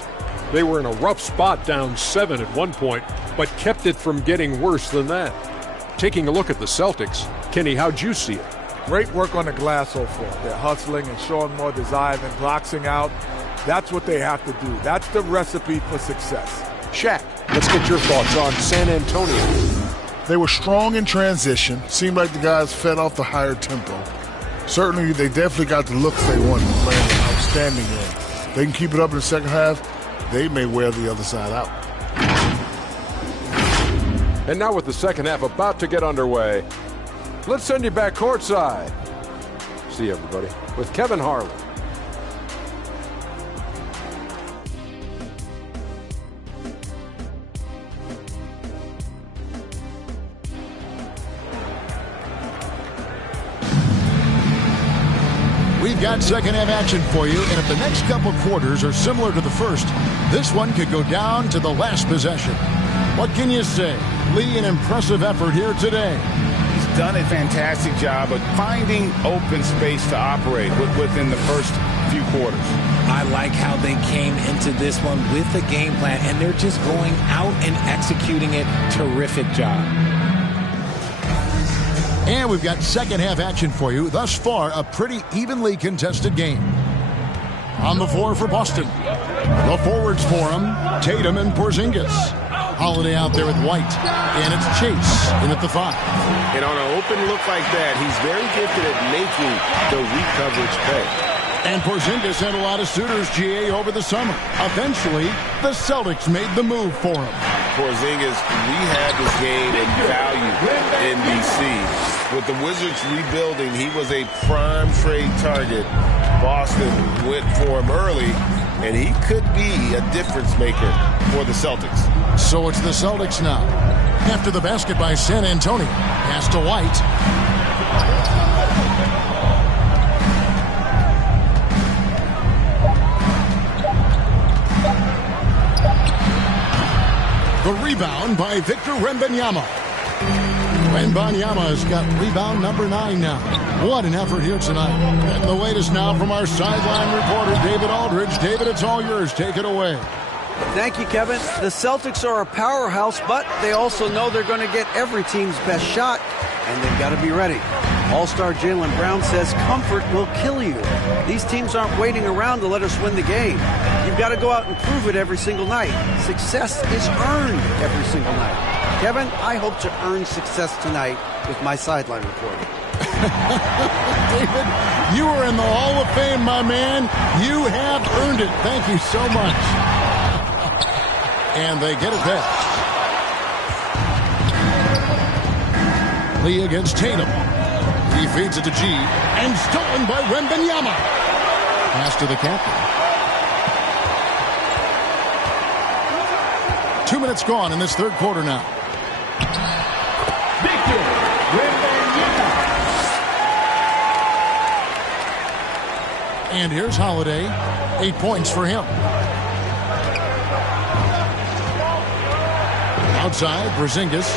They were in a rough spot, down 7 at one point, but kept it from getting worse than that. Taking a look at the Celtics, Kenny, how'd you see it? Great work on the glass so far. They're hustling and showing more desire than boxing out. That's what they have to do. That's the recipe for success. Shaq, let's get your thoughts on San Antonio. They were strong in transition. Seemed like the guys fed off the higher tempo. Certainly, they definitely got the looks they wanted, playing an outstanding game. They can keep it up in the second half. They may wear the other side out. And now with the second half about to get underway, Let's send you back courtside. See you, everybody, with Kevin Harlan. We've got second half action for you, and if the next couple quarters are similar to the first, this one could go down to the last possession. What can you say? Lee, an impressive effort here today. He's done a fantastic job of finding open space to operate within the first few quarters. I like how they came into this one with a game plan, and they're just going out and executing it. Terrific job. And we've got second half action for you. Thus far, a pretty evenly contested game. On the floor for Boston, the forwards for him, Tatum and Porzingis. Holiday out there with White, and it's Chase in at the 5. And on an open look like that, he's very gifted at making the weak coverage pay. And Porzingis had a lot of suitors, GA, over the summer. Eventually, the Celtics made the move for him. Porzingis, we had this game in value in D.C. With the Wizards rebuilding, he was a prime trade target. Boston went for him early, and he could be a difference maker for the Celtics. So it's the Celtics now. After the basket by San Antonio. Pass to White. The rebound by Victor Wembanyama. Wembanyama has got rebound number 9 now. What an effort here tonight. And the latest now from our sideline reporter, David Aldridge. David, it's all yours. Take it away. Thank you, Kevin. The Celtics are a powerhouse, but they also know they're going to get every team's best shot, and they've got to be ready. All-star Jaylen Brown says comfort will kill you. These teams aren't waiting around to let us win the game. You've got to go out and prove it every single night. Success is earned every single night. Kevin, I hope to earn success tonight with my sideline reporting. David, you are in the Hall of Fame, my man. You have earned it. Thank you so much. And they get it back. Lee against Tatum. He feeds it to G. And stolen by Wembanyama. Pass to the captain. 2 minutes gone in this third quarter now. Victor Wembanyama. And here's Holiday. 8 points for him. Outside, Porzingis.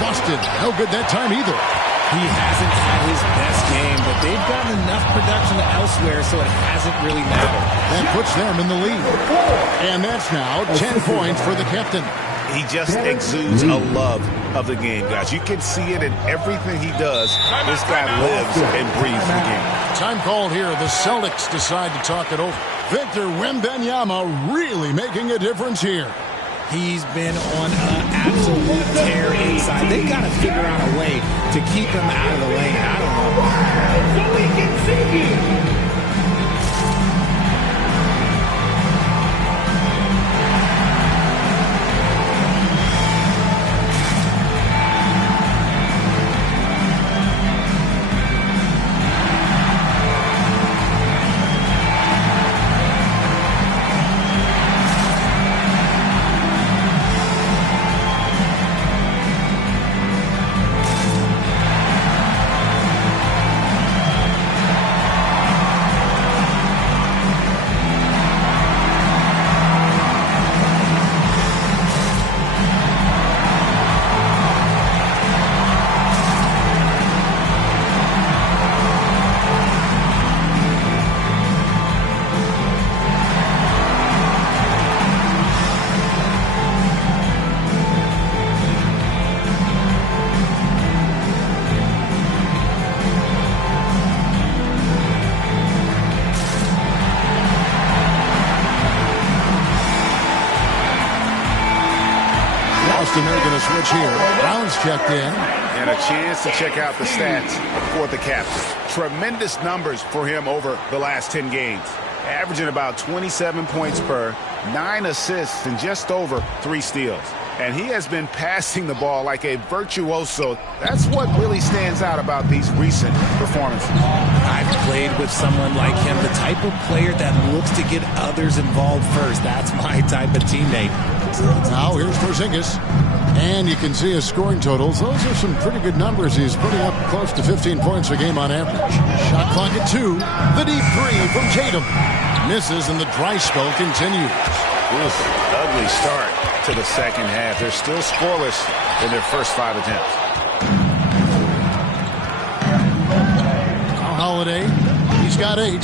Busted. No good that time either. He hasn't had his best game, but they've gotten enough production elsewhere, so it hasn't really mattered. That puts them in the lead. And that's now 10 points for the captain. He just exudes a love of the game, guys. You can see it in everything he does. This guy lives and breathes the game. Time called here. The Celtics decide to talk it over. Victor Wembanyama really making a difference here. He's been on an absolute tear inside. They got to figure out a way to keep him out of the lane. I don't know. So we can see you. They're going to switch here. Brown's checked in. And a chance to check out the stats for the captain. Tremendous numbers for him over the last 10 games. averaging about 27 points per, 9 assists, and just over 3 steals. And he has been passing the ball like a virtuoso. That's what really stands out about these recent performances. I've played with someone like him, the type of player that looks to get others involved first. That's my type of teammate. Now here's Porzingis. And you can see his scoring totals. Those are some pretty good numbers. He's putting up close to 15 points a game on average. Shot clock at 2. The deep 3 from Tatum. Misses and the dry spell continues. Ugly start to the second half. They're still scoreless in their first 5 attempts. Now Holiday, he's got 8.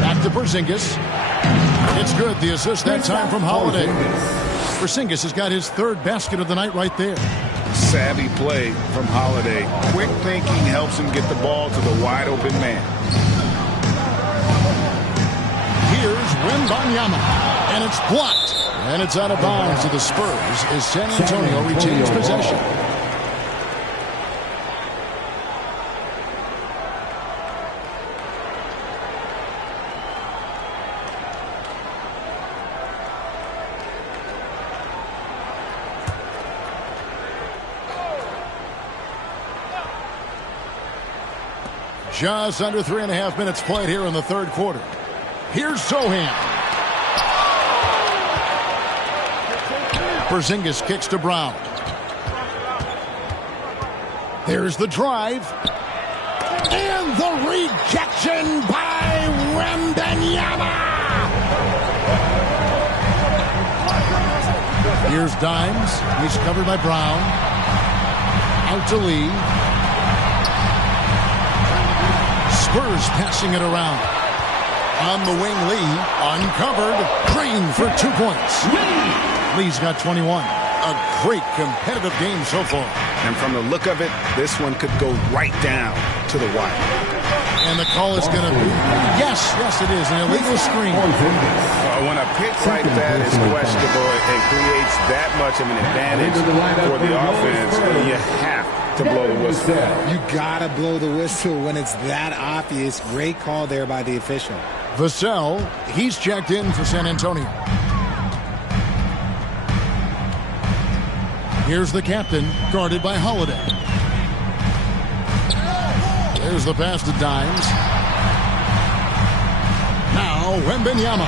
Back to Porzingis. It's good. The assist that time from Holiday. Porzingis has got his 3rd basket of the night right there. Savvy play from Holiday. Quick thinking helps him get the ball to the wide open man. Here's Wembanyama, and it's blocked. And it's out of bounds to the Spurs as San Antonio retains possession. Just under 3.5 minutes played here in the 3rd quarter. Here's Zohan. Porzingis kicks to Brown. There's the drive. And the rejection by Wembanyama. Here's Dimes. He's covered by Brown. Out to Lee. Spurs passing it around. On the wing, Lee, uncovered. Green for 2 points. Lee's got 21. A great competitive game so far. And from the look of it, this one could go right down to the wire. And the call is going to be, yes, it is, an illegal screen. When a pick like that is questionable, it creates that much of an advantage for the offense. You have to blow the whistle. You gotta blow the whistle when it's that obvious. Great call there by the official. Vassell, he's checked in for San Antonio. Here's the captain, guarded by Holiday. There's the pass to Dimes. Now Wembanyama.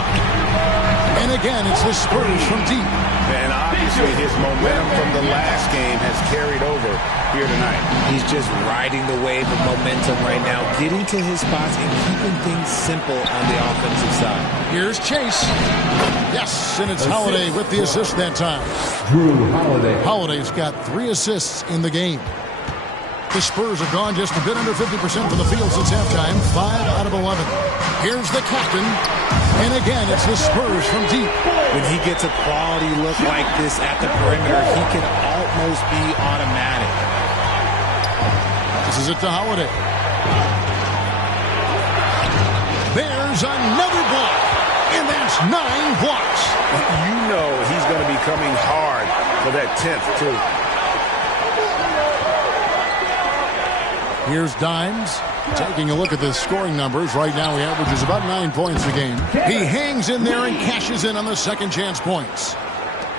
And again, it's the Spurs from deep. And obviously his momentum from the last game has carried over here tonight. He's just riding the wave of momentum right now, getting to his spots and keeping things simple on the offensive side. Here's Chase. Yes, and it's Holiday with the assist that time. Holiday's got 3 assists in the game. The Spurs have gone just a bit under 50% from the field since halftime. 5 out of 11. Here's the captain. And again, it's the Spurs from deep. When he gets a quality look like this at the perimeter, he can almost be automatic. This is it to Holiday. There's another block. And that's 9 blocks. You know he's going to be coming hard for that 10th, too. Here's Dimes. Taking a look at the scoring numbers. Right now he averages about 9 points a game. He hangs in there and cashes in on the second chance points.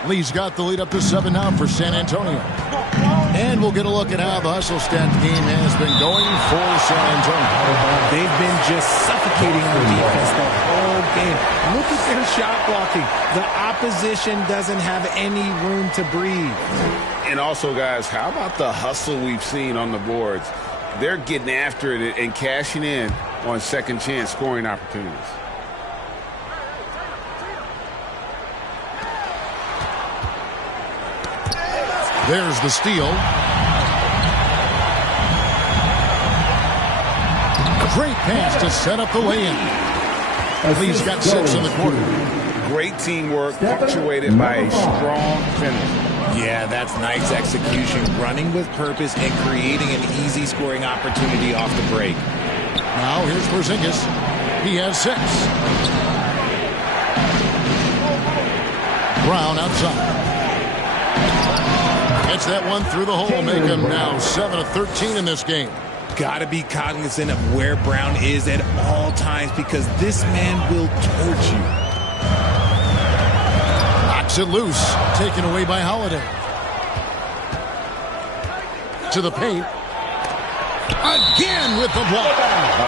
Lee's got the lead up to 7 now for San Antonio. And we'll get a look at how the hustle stat game has been going for San Antonio. They've been just suffocating on defense the whole game. Look at their shot blocking. The opposition doesn't have any room to breathe. And also, guys, how about the hustle we've seen on the boards? They're getting after it and cashing in on second chance scoring opportunities. There's the steal. Great pass to set up the lay-in. Lee's got 6 in the quarter. Great teamwork punctuated by a strong finish. Yeah, that's nice execution, running with purpose and creating an easy scoring opportunity off the break. Now here's Porzingis. He has 6. Brown outside. Gets that one through the hole, make him now 7 of 13 in this game. Got to be cognizant of where Brown is at all times because this man will torch you. Knocks it loose. Taken away by Holiday. To the paint. Again with the block.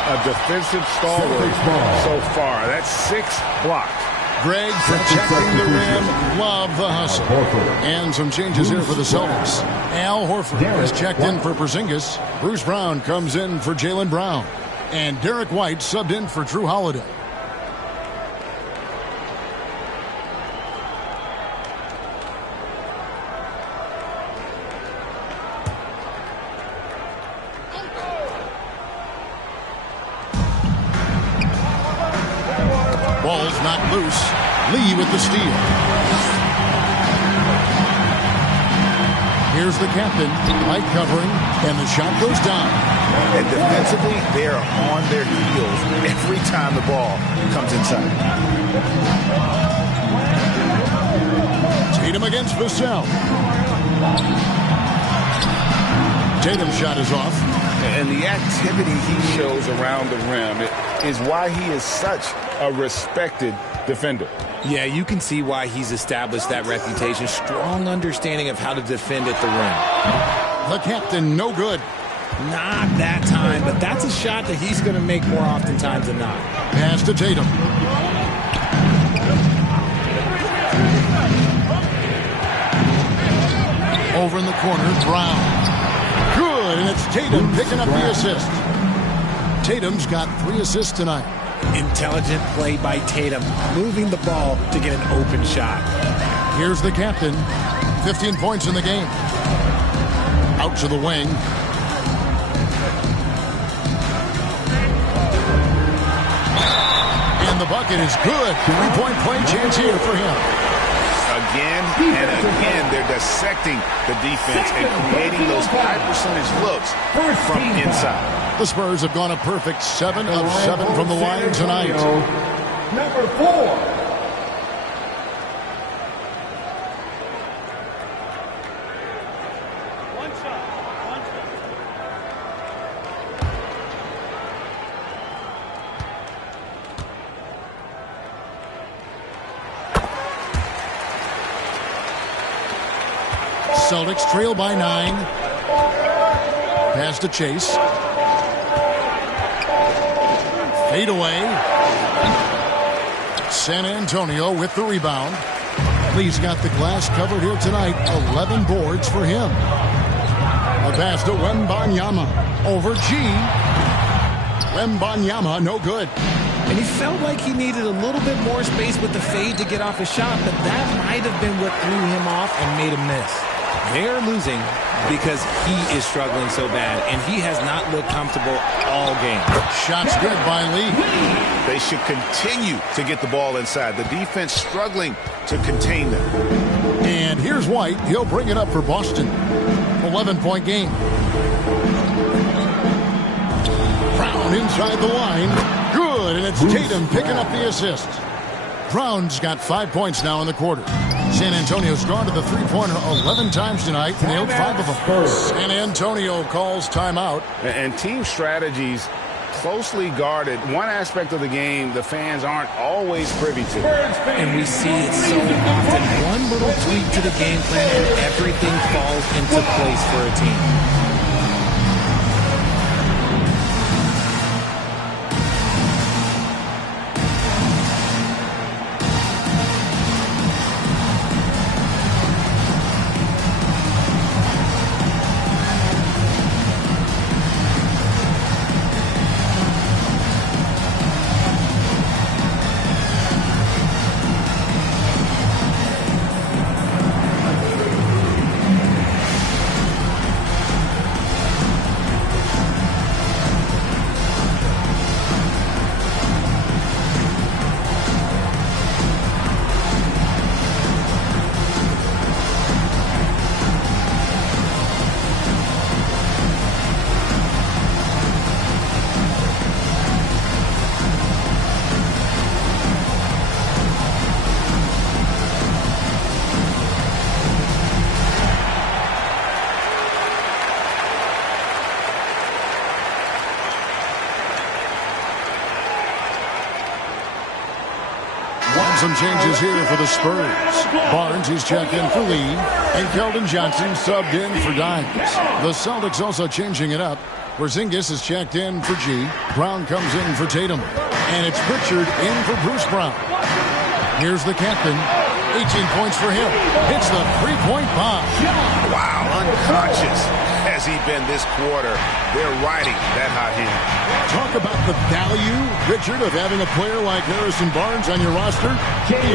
A defensive stalwart so far. That's 6 blocks. Greg protecting the rim. Love the hustle. And some changes here for the Celtics. Al Horford has checked in for Porzingis. Bruce Brown comes in for Jaylen Brown. And Derek White subbed in for Drew Holiday. Ball's knocked loose. Lee with the steal. Here's the captain. Light covering, and the shot goes down. And defensively, they are on their heels every time the ball comes inside. Tatum against Vassell. Tatum's shot is off. And the activity he shows around the rim is why he is such a respected defender. Yeah, you can see why he's established that reputation. Strong understanding of how to defend at the rim. The captain, no good. Not that time, but that's a shot that he's going to make more oftentimes than not. Pass to Tatum. Over in the corner, Brown. Good, and it's Tatum picking up the assist. Tatum's got 3 assists tonight. Intelligent play by Tatum, moving the ball to get an open shot. Here's the captain. 15 points in the game. Out to the wing. And the bucket is good. 3-point play chance here for him. Again and again, they're dissecting the defense and creating those high percentage looks from inside. The Spurs have gone a perfect 7 of 7 from the line tonight. Number 4. Celtics trail by 9. Pass to Chase. Fade away. San Antonio with the rebound. Lee's got the glass covered here tonight. 11 boards for him. A pass to Wembanyama. Over G. Wembanyama, no good. And he felt like he needed a little bit more space with the fade to get off his shot, but that might have been what threw him off and made him miss. They're losing because he is struggling so bad, and he has not looked comfortable all game. Shots good by Lee. They should continue to get the ball inside. The defense struggling to contain them. And here's White. He'll bring it up for Boston. 11-point game. Brown inside the line. Good, and it's Tatum picking up the assist. Brown's got 5 points now in the quarter. San Antonio's gone to the three-pointer 11 times tonight, nailed 5 of them. San Antonio calls timeout. And team strategies closely guarded. One aspect of the game the fans aren't always privy to. And we see it so often. One little tweak to the game plan and everything falls into place for a team. changes here for the Spurs. Barnes is checked in for Lee, and Keldon Johnson subbed in for Dimes. The Celtics also changing it up. Porzingis is checked in for G. Brown comes in for Tatum. And it's Pritchard in for Bruce Brown. Here's the captain. 18 points for him. Hits the three-point bomb. Wow, unconscious has he been this quarter. They're riding that hot hand. Talk about the value, Richard, of having a player like Harrison Barnes on your roster.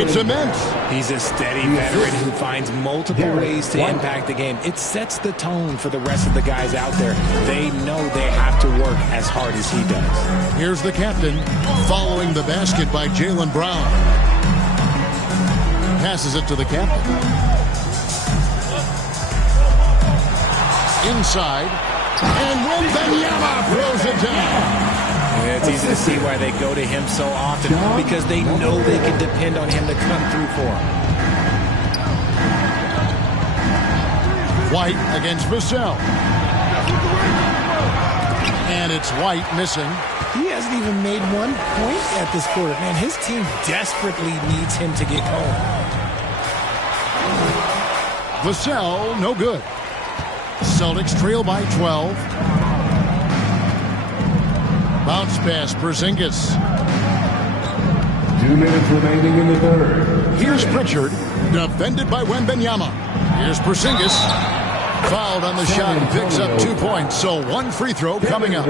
It's immense. He's a steady veteran who finds multiple ways to impact the game. It sets the tone for the rest of the guys out there. They know they have to work as hard as he does. Here's the captain following the basket by Jaylen Brown. Passes it to the captain. Inside. And Wembanyama throws it down. Yeah, it's easy to see why they go to him so often, because they know they can depend on him to come through for them. White against Vassell. And it's White missing. He hasn't even made 1 point at this quarter. Man, his team desperately needs him to get going. Vassell, no good. Celtics trail by 12. Bounce pass, Porzingis. 2 minutes remaining in the third. Here's Pritchard, defended by Wembanyama. Here's Porzingis. Fouled on the shot and picks up 2 points. So 1 free throw coming up.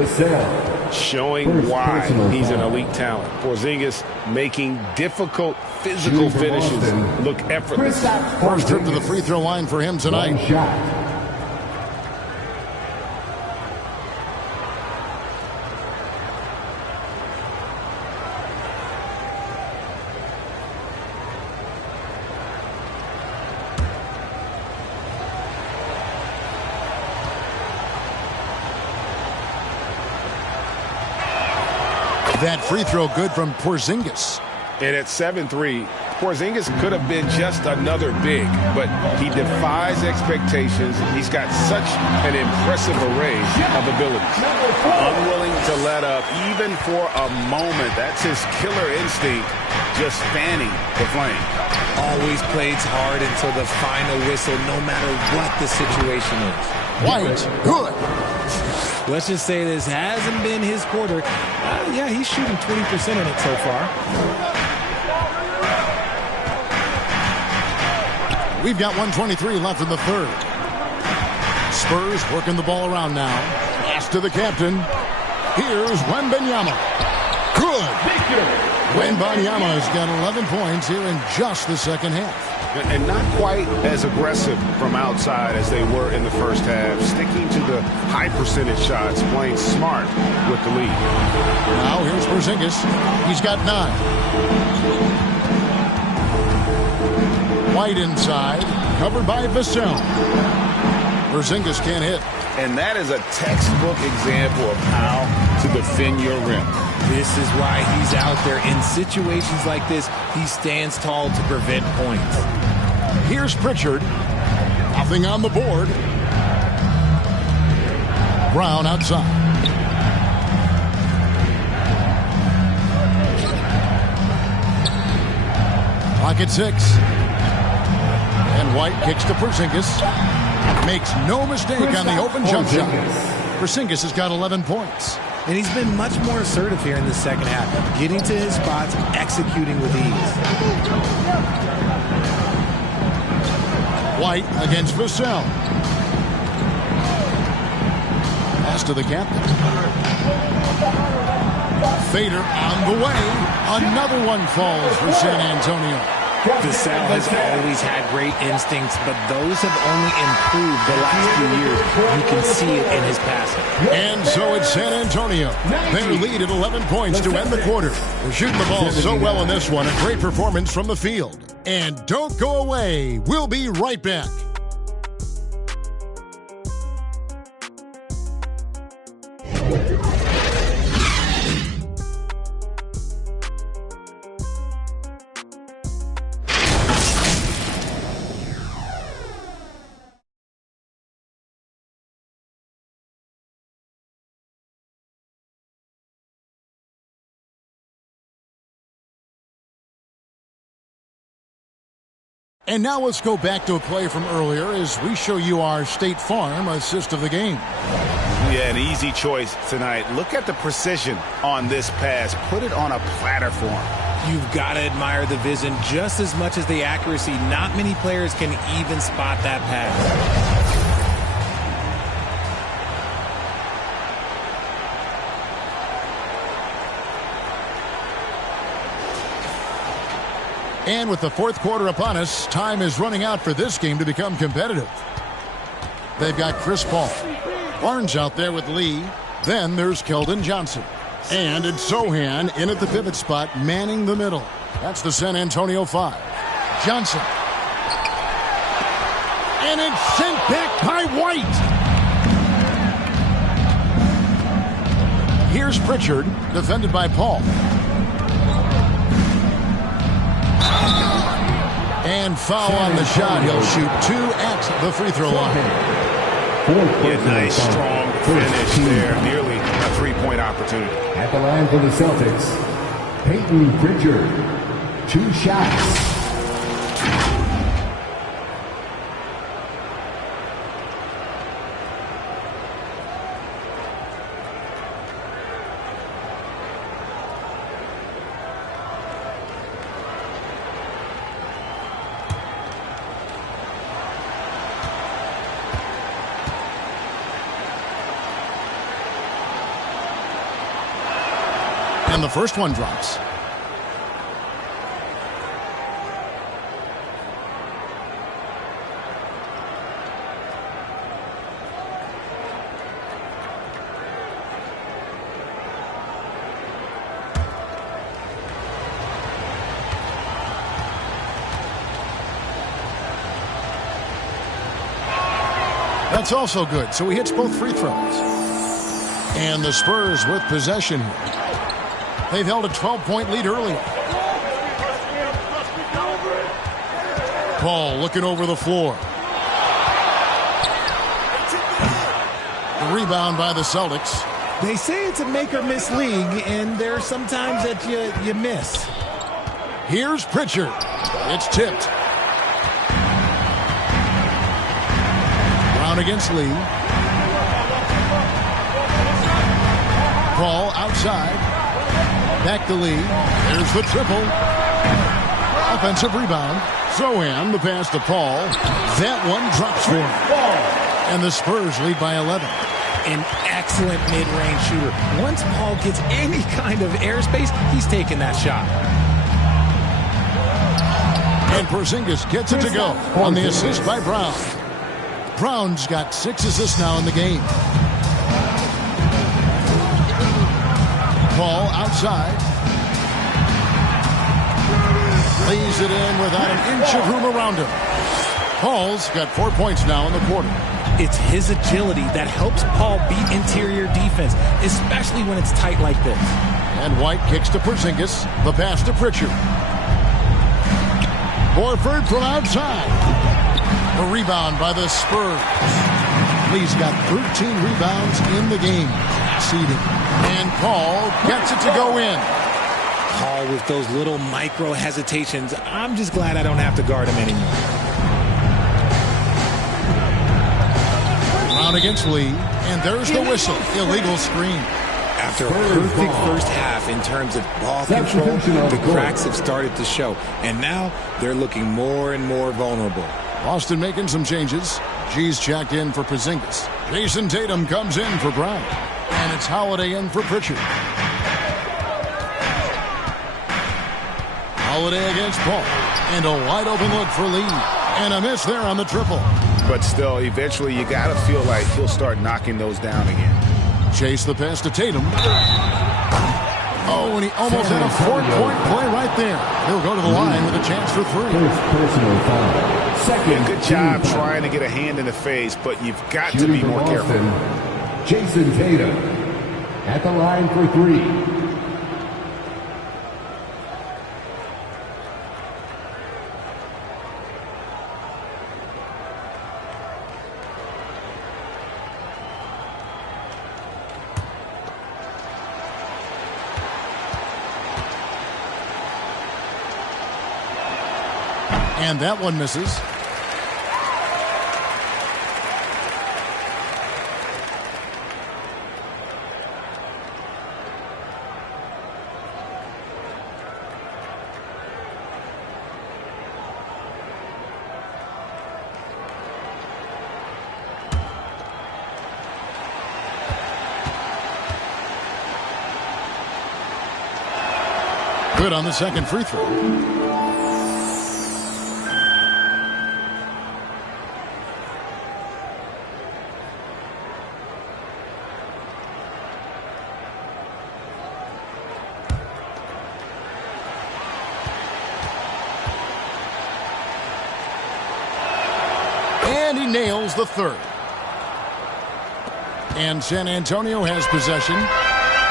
Showing why he's an elite talent. Porzingis making difficult physical finishes look effortless. First trip to the free throw line for him tonight. That free throw good from Porzingis. And at 7'3", Porzingis could have been just another big, but he defies expectations. He's got such an impressive array of abilities. Unwilling to let up even for a moment. That's his killer instinct, just fanning the flame. Always plays hard until the final whistle, no matter what the situation is. White, good. Let's just say this hasn't been his quarter. Yeah, he's shooting 20% in it so far. We've got 1:23 left in the third. Spurs working the ball around now. Pass to the captain. Here's Wembanyama. Good. Wembanyama has got 11 points here in just the second half. And not quite as aggressive from outside as they were in the first half. Sticking to the high percentage shots, playing smart with the lead. Now here's Porzingis. He's got 9. White inside, covered by Vassell. Porzingis can't hit. And that is a textbook example of how to defend your rim. This is why he's out there. In situations like this, he stands tall to prevent points. Here's Pritchard. Nothing on the board. Brown outside. Clock at 6. And White kicks to Porzingis. Makes no mistake on the open jump shot. Porzingis has got 11 points. And he's been much more assertive here in the second half, getting to his spots, executing with ease. White against Vassell. Pass to the captain. Fader on the way. Another one falls for San Antonio. Vassell has always had great instincts, but those have only improved the last few years. You can see it in his passing. And so it's San Antonio. Their lead at 11 points to end the quarter. They're shooting the ball so well in this one. A great performance from the field. And don't go away. We'll be right back. And now let's go back to a play from earlier as we show you our State Farm assist of the game. Yeah, an easy choice tonight. Look at the precision on this pass. Put it on a platter for him. You've got to admire the vision just as much as the accuracy. Not many players can even spot that pass. And with the fourth quarter upon us, time is running out for this game to become competitive. They've got Chris Paul. Barnes out there with Lee. Then there's Keldon Johnson. And it's Zohan in at the pivot spot, manning the middle. That's the San Antonio 5. Johnson. And it's sent back by White. Here's Pritchard, defended by Paul. And foul on the shot. He'll shoot 2 at the free throw line. Yeah, nice, strong finish there. Nearly a three-point opportunity. At the line for the Celtics, Peyton Pritchard. 2 shots. And the first one drops. That's also good, so he hits both free throws. And the Spurs with possession here. They've held a 12-point lead earlier. Paul looking over the floor. The rebound by the Celtics. They say it's a make-or-miss league, and there are some times that you miss. Here's Pritchard. It's tipped. Brown against Lee. Paul outside. Back to Lee. There's the triple. Offensive rebound. Zohan, the pass to Paul. That one drops for him. And the Spurs lead by 11. An excellent mid-range shooter. Once Paul gets any kind of airspace, he's taking that shot. And Porzingis gets it to go on the assist by Brown. Brown's got 6 assists now in the game. Paul outside. Lays it in without an inch of room around him. Paul's got 4 points now in the quarter. It's his agility that helps Paul beat interior defense, especially when it's tight like this. And White kicks to Porzingis. The pass to Pritchard. Horford from outside. A rebound by the Spurs. Lee's got 13 rebounds in the game. Seeding. And Paul gets it to go in. Paul with those little micro hesitations. I'm just glad I don't have to guard him anymore. Brown against Lee. And there's the whistle. Illegal screen. After a perfect first half in terms of ball control, the cracks have started to show. And now they're looking more and more vulnerable. Boston making some changes. G's checked in for Porzingis. Jason Tatum comes in for Brown. And it's Holiday in for Pritchard. Holiday against Paul. And a wide open look for Lee. And a miss there on the triple. But still, eventually you got to feel like he'll start knocking those down again. Chase the pass to Tatum. Oh, and he almost had a 4-point play right there. He'll go to the line with a chance for 3. Personal foul. Second, good job trying to get a hand in the face, but you've got to be more careful. Jason Tatum at the line for 3. And that one misses. Good on the second free throw. And he nails the third. And San Antonio has possession.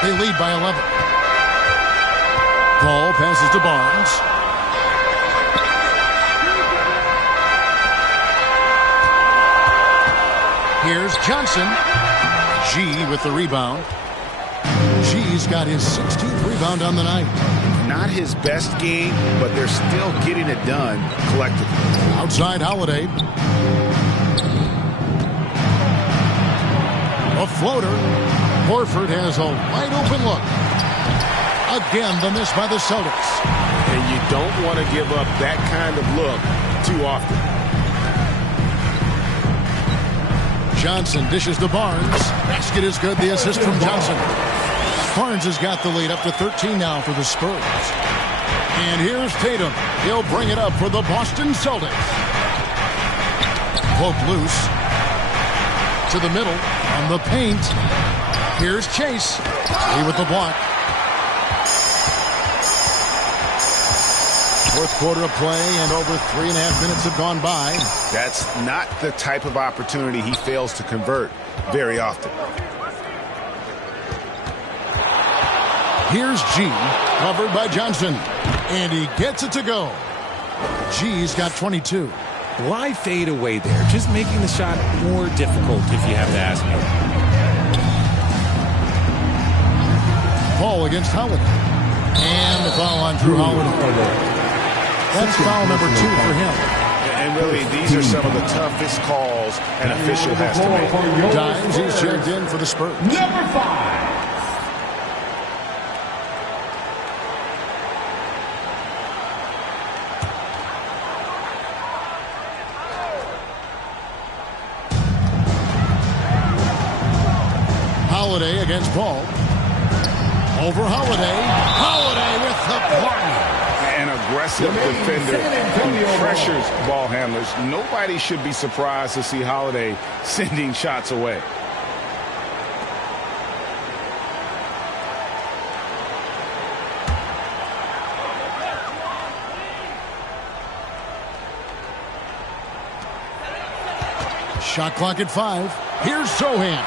They lead by 11. Paul passes to Barnes. Here's Johnson. G with the rebound. G's got his 16th rebound on the night. Not his best game, but they're still getting it done collectively. Outside Holiday. A floater. Horford has a wide open look. Again, the miss by the Celtics. And you don't want to give up that kind of look too often. Johnson dishes to Barnes. Basket is good. The assist from Johnson. Barnes has got the lead up to 13 now for the Spurs. And here's Tatum. He'll bring it up for the Boston Celtics. Poke loose. To the middle. On the paint. Here's Chase. He with the block. Fourth quarter of play, and over 3.5 minutes have gone by. That's not the type of opportunity he fails to convert very often. Here's G, covered by Johnson, and he gets it to go. G's got 22. Why fade away there? Just making the shot more difficult, if you have to ask me. Paul against Howard. And the foul on Drew Howard. That's foul number 2 for him. And really, these are some of the toughest calls an official has to make. Dimes, he's checked in for the Spurs. Number 5. Holiday against Paul. Over Holiday. Holiday with the block. An aggressive defender who pressures ball handlers. Nobody should be surprised to see Holiday sending shots away. Shot clock at 5. Here's Sohan.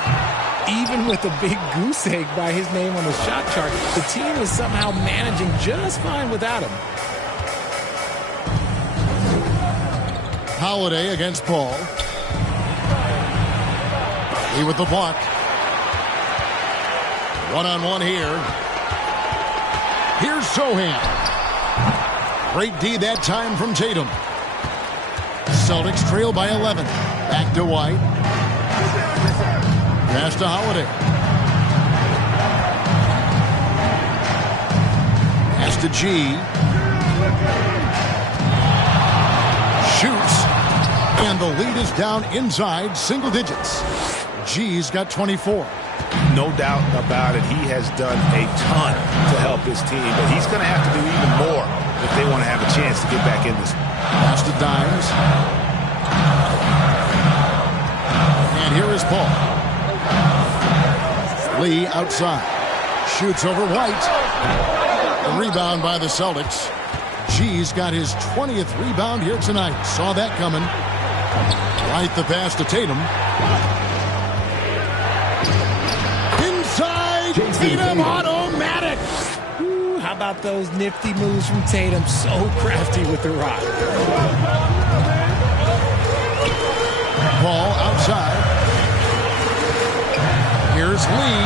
Even with a big goose egg by his name on the shot chart, the team is somehow managing just fine without him. Holiday against Paul. He with the block. One-on-one here. Here's Sohan. Great D that time from Tatum. Celtics trail by 11. Back to White. Pass to Holiday. Pass to G. Shoots. And the lead is down inside single digits. G's got 24. No doubt about it. He has done a ton to help his team, but he's going to have to do even more if they want to have a chance to get back in this. Pass to Dimes. And here is Paul. Lee outside. Shoots over White. A rebound by the Celtics. G's got his 20th rebound here tonight. Saw that coming. White the pass to Tatum. Inside. Tatum automatic. Ooh, how about those nifty moves from Tatum? So crafty with the rock. Ball outside. Here's Lee.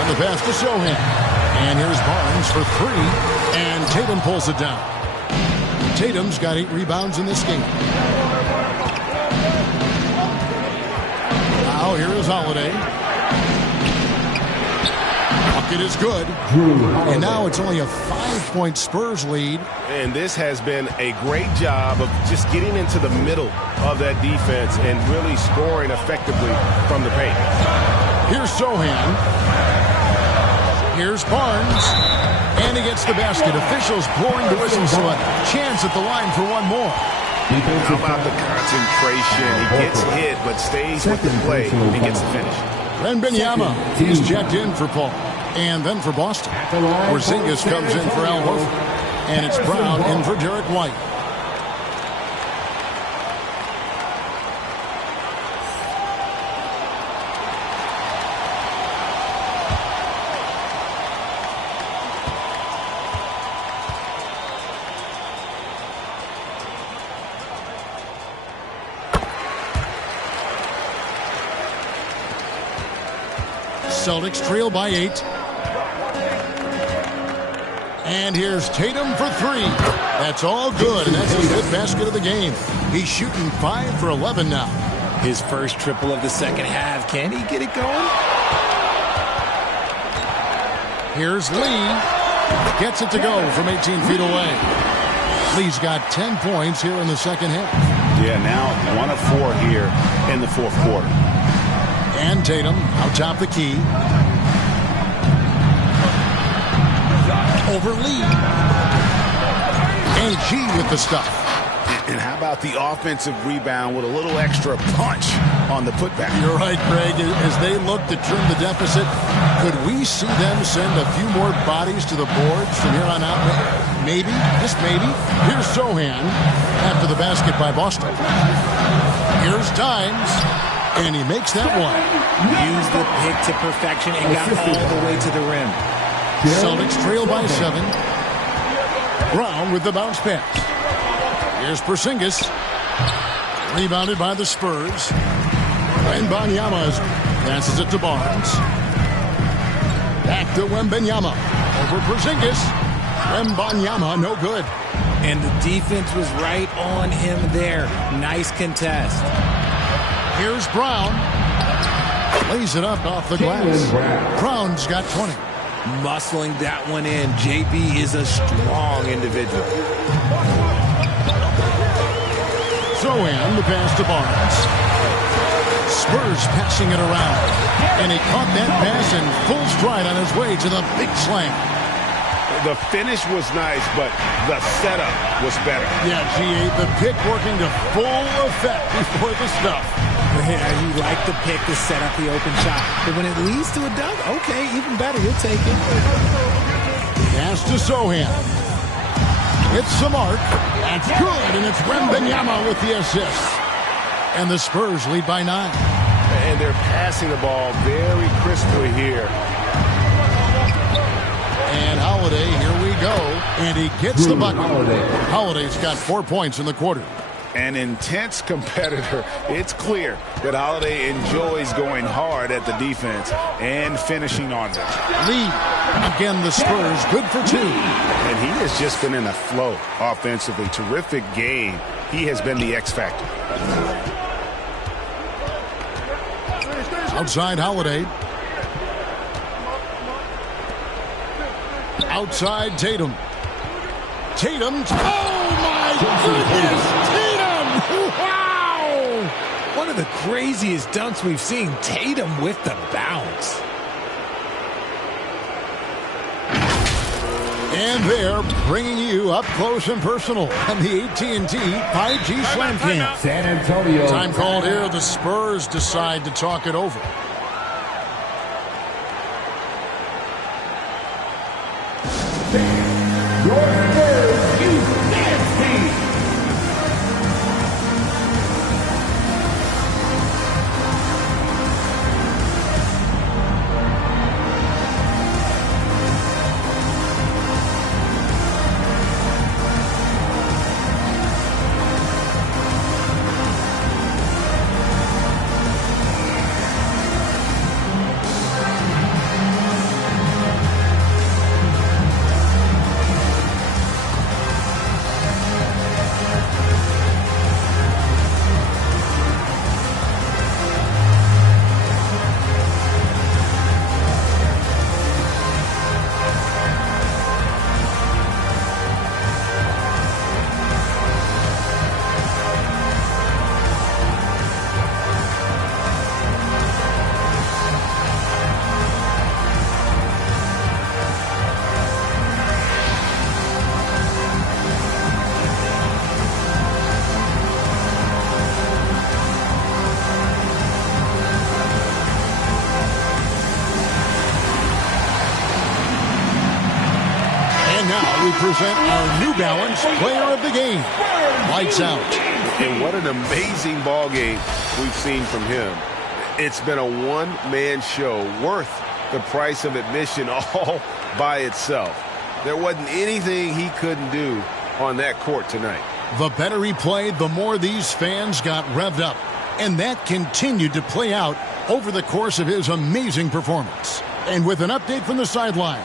And the pass to Sohan. And here's Barnes for 3. And Tatum pulls it down. Tatum's got 8 rebounds in this game. Now here is Holiday. Bucket is good. And now it's only a 5-point Spurs lead. And this has been a great job of just getting into the middle of that defense and really scoring effectively from the paint. Here's Sohan. Here's Barnes. And he gets the basket. Officials blowing the whistle, so a chance at the line for one more. How about the concentration? He gets hit, but stays with the play and gets the finish. Wembanyama is checked in for Paul. And then for Boston, Porzingis comes in for Al Horford. And it's Brown in for Derek White. Celtics trail by 8. And here's Tatum for 3. That's all good, and that's his 5th basket of the game. He's shooting 5 for 11 now. His first triple of the second half. Can he get it going? Here's Lee. Gets it to go from 18 feet away. Lee's got 10 points here in the second half. Yeah, now 1 of 4 here in the fourth quarter. And Tatum out top the key. Over Lee. And G with the stuff. And how about the offensive rebound with a little extra punch on the putback? You're right, Greg. As they look to trim the deficit, could we see them send a few more bodies to the boards from here on out? Maybe, just maybe. Here's Sohan after the basket by Boston. Here's Dimes, and he makes that one. Used the pick to perfection and got all the way to the rim. Celtics trail by 7. Brown with the bounce pass. Here's Porzingis. Rebounded by the Spurs. Wembanyama passes it to Barnes. Back to Wembanyama. Over Porzingis. Wembanyama, no good. And the defense was right on him there. Nice contest. Here's Brown. Lays it up off the glass. Brown's got 20. Muscling that one in. JB is a strong individual. Sohan, the pass to Barnes. Spurs passing it around. And he caught that pass in full stride on his way to the big slam. The finish was nice, but the setup was better. Yeah, G8, the pick working to full effect before the stuff. Yeah, you like the pick to set up the open shot. But when it leads to a dunk, okay, even better. You'll take it. Pass to Sohan. It's the mark. That's good, and it's Wembanyama with the assist. And the Spurs lead by 9. And they're passing the ball very crisply here. And Holiday, here we go. And he gets the bucket. Holiday's got 4 points in the quarter. An intense competitor. It's clear that Holiday enjoys going hard at the defense and finishing on them. Lee, again, the Spurs, good for 2. And he has just been in a flow offensively. Terrific game. He has been the X factor. Outside Holiday. Outside Tatum. Tatum. Oh, my goodness. Wow! One of the craziest dunks we've seen. Tatum with the bounce. And they're bringing you up close and personal on the AT&T 5G Slam Cam. San Antonio. Time called here. The Spurs decide to talk it over. Your Spurs, you nasty! we present our New Balance Player of the Game. Lights out. And what an amazing ball game we've seen from him. It's been a one-man show worth the price of admission all by itself. There wasn't anything he couldn't do on that court tonight. The better he played, the more these fans got revved up. And that continued to play out over the course of his amazing performance. And with an update from the sidelines,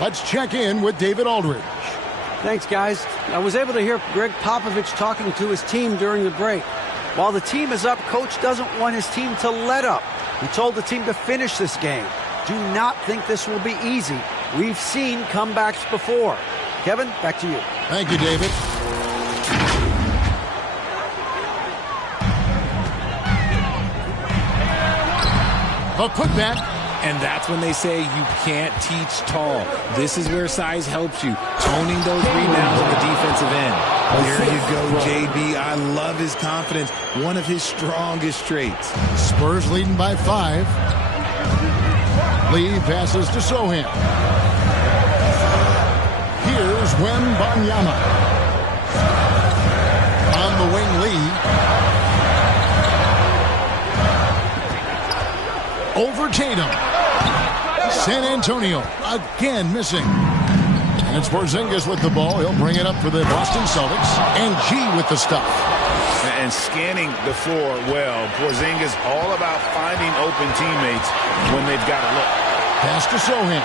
let's check in with David Aldridge. Thanks, guys. I was able to hear Greg Popovich talking to his team during the break. While the team is up, Coach doesn't want his team to let up. He told the team to finish this game. Do not think this will be easy. We've seen comebacks before. Kevin, back to you. Thank you, David. A putback. And that's when they say you can't teach tall. This is where size helps you. Toning those rebounds on the defensive end. There you go, JB. I love his confidence. One of his strongest traits. Spurs leading by 5. Lee passes to Sohan. Here's Wembanyama. On the wing, Lee. Over Tatum. San Antonio again missing. And it's Porzingis with the ball. He'll bring it up for the Boston Celtics. And G with the stuff. And scanning the floor well. Porzingis all about finding open teammates when they've got a look. Pass to Sohan.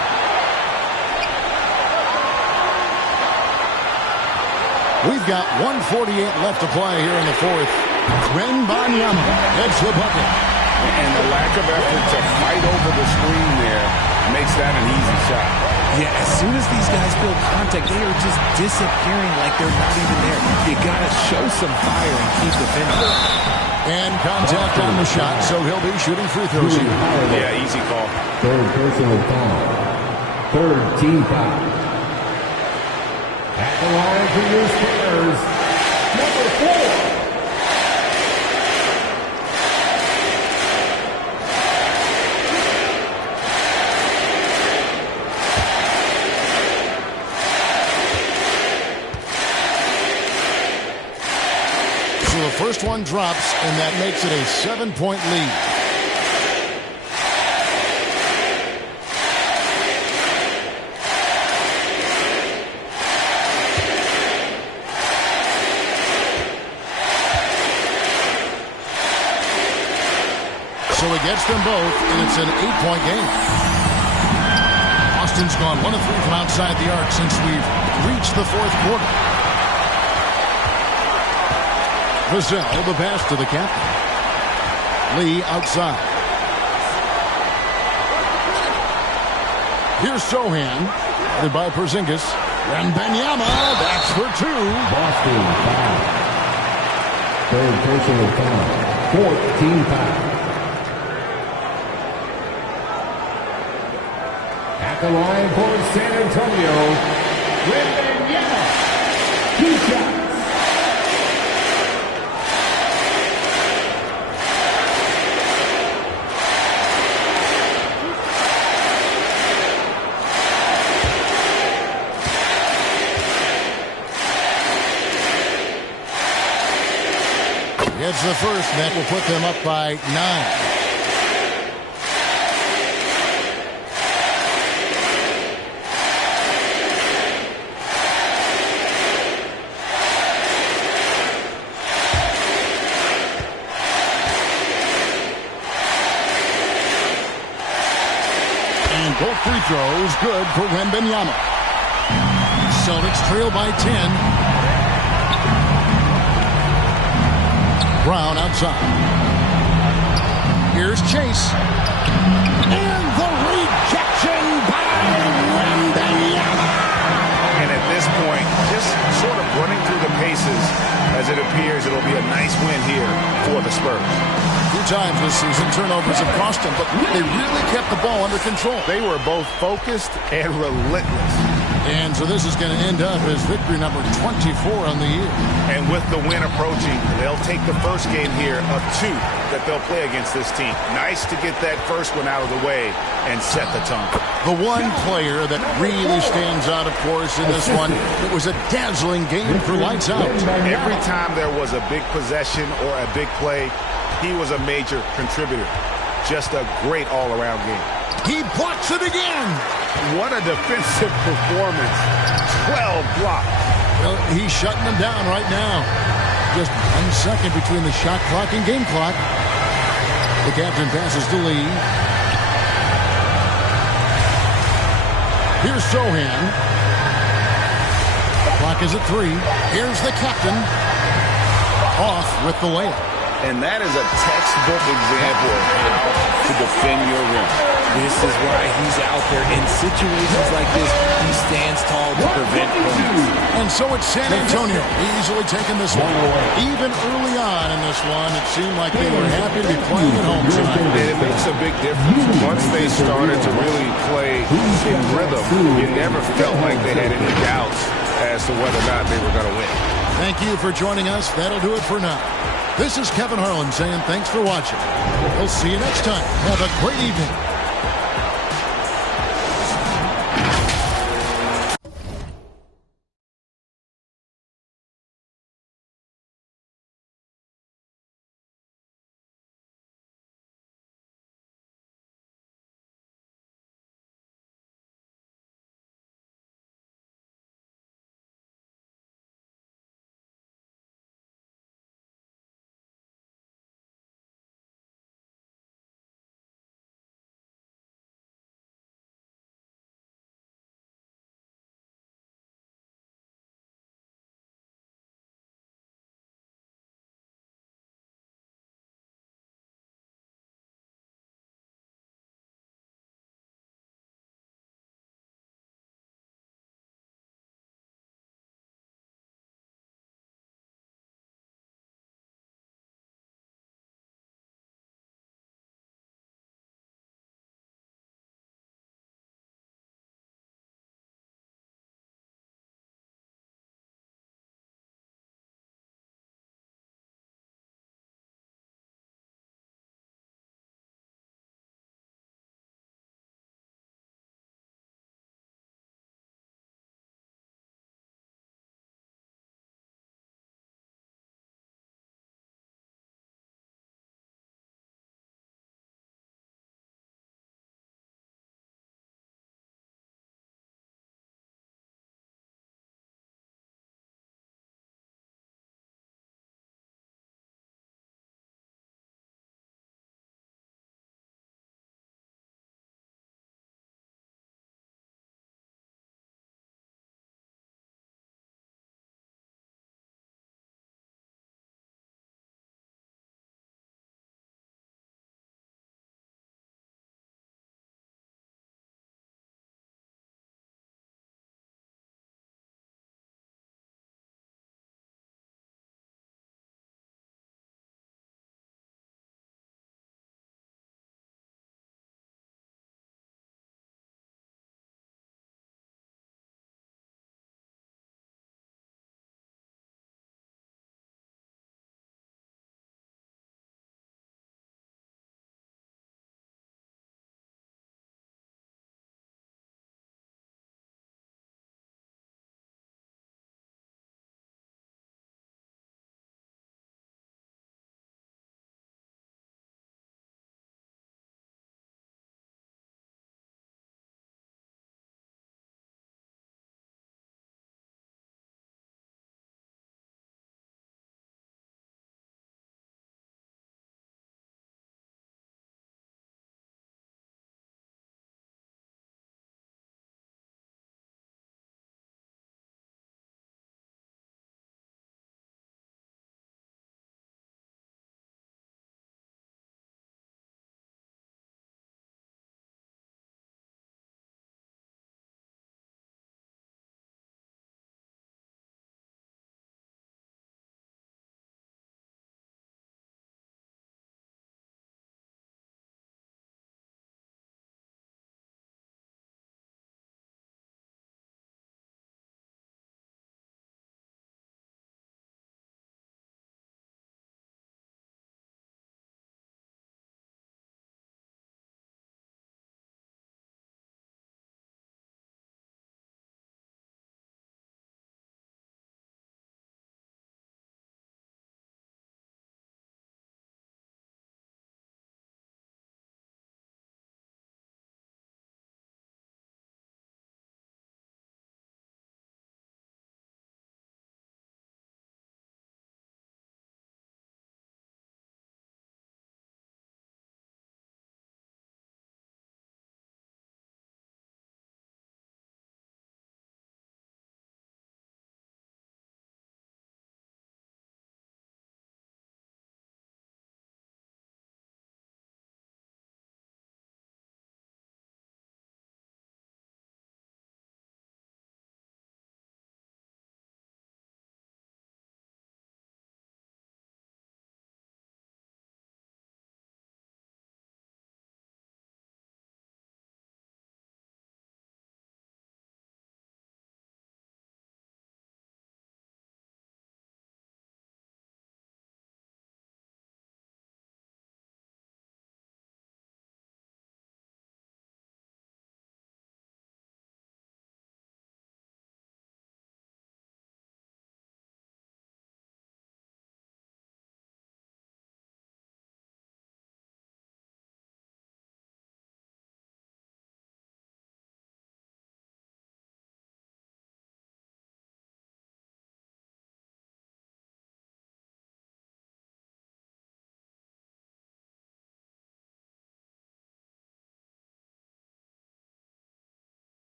We've got 1:48 left to play here in the fourth. Wembanyama heads the bucket. And the lack of effort to fight over the screen there makes that an easy shot. Yeah, as soon as these guys feel contact, they are just disappearing like they're not even there. You got to show some fire and keep defending. And contact on the shot, so he'll be shooting free throws here. Yeah, easy call. Third personal foul. Third team foul. At the line for your Spurs, number 4. So the first one drops, and that makes it a 7-point lead. So he gets them both, and it's an 8-point game. Austin's gone 1 of 3 from outside the arc since we've reached the fourth quarter. Vassell, the pass to the captain. Lee outside. Here's Sohan, headed by Porzingis. Wembanyama, that's for 2. Boston foul. Third personal foul. 4th team foul. At the line for San Antonio, Wembanyama. 2 shots. Gets the first, and that will put them up by 9. And both free throws good for Wembanyama. Celtics trail by 10. Brown outside. Here's Chase. And the rejection by Wembanyama. And at this point, just sort of running through the paces as it appears it'll be a nice win here for the Spurs. 2 times this season, turnovers have cost them, but they really kept the ball under control. They were both focused and relentless. And so this is going to end up as victory number 24 on the year. And with the win approaching, they'll take the first game here of 2 that they'll play against this team. Nice to get that first one out of the way and set the tone. The one player that really stands out, of course, in this one, it was a dazzling game for lights out. Every time there was a big possession or a big play, he was a major contributor. Just a great all-around game. He blocks it again. What a defensive performance. 12 blocks. Well, he's shutting them down right now. Just 1 second between the shot clock and game clock. The captain passes to Lee. Here's Sohan. The clock is at 3. Here's the captain. Off with the layup. And that is a textbook example of how to defend your rim. This is why he's out there in situations like this. He stands tall to prevent points. And so it's San Antonio easily taking this one. Even early on in this one, it seemed like they were happy to be playing at home tonight. And it makes a big difference. Once they started to really play in rhythm, you never felt like they had any doubts as to whether or not they were going to win. Thank you for joining us. That'll do it for now. This is Kevin Harlan saying thanks for watching. We'll see you next time. Have a great evening.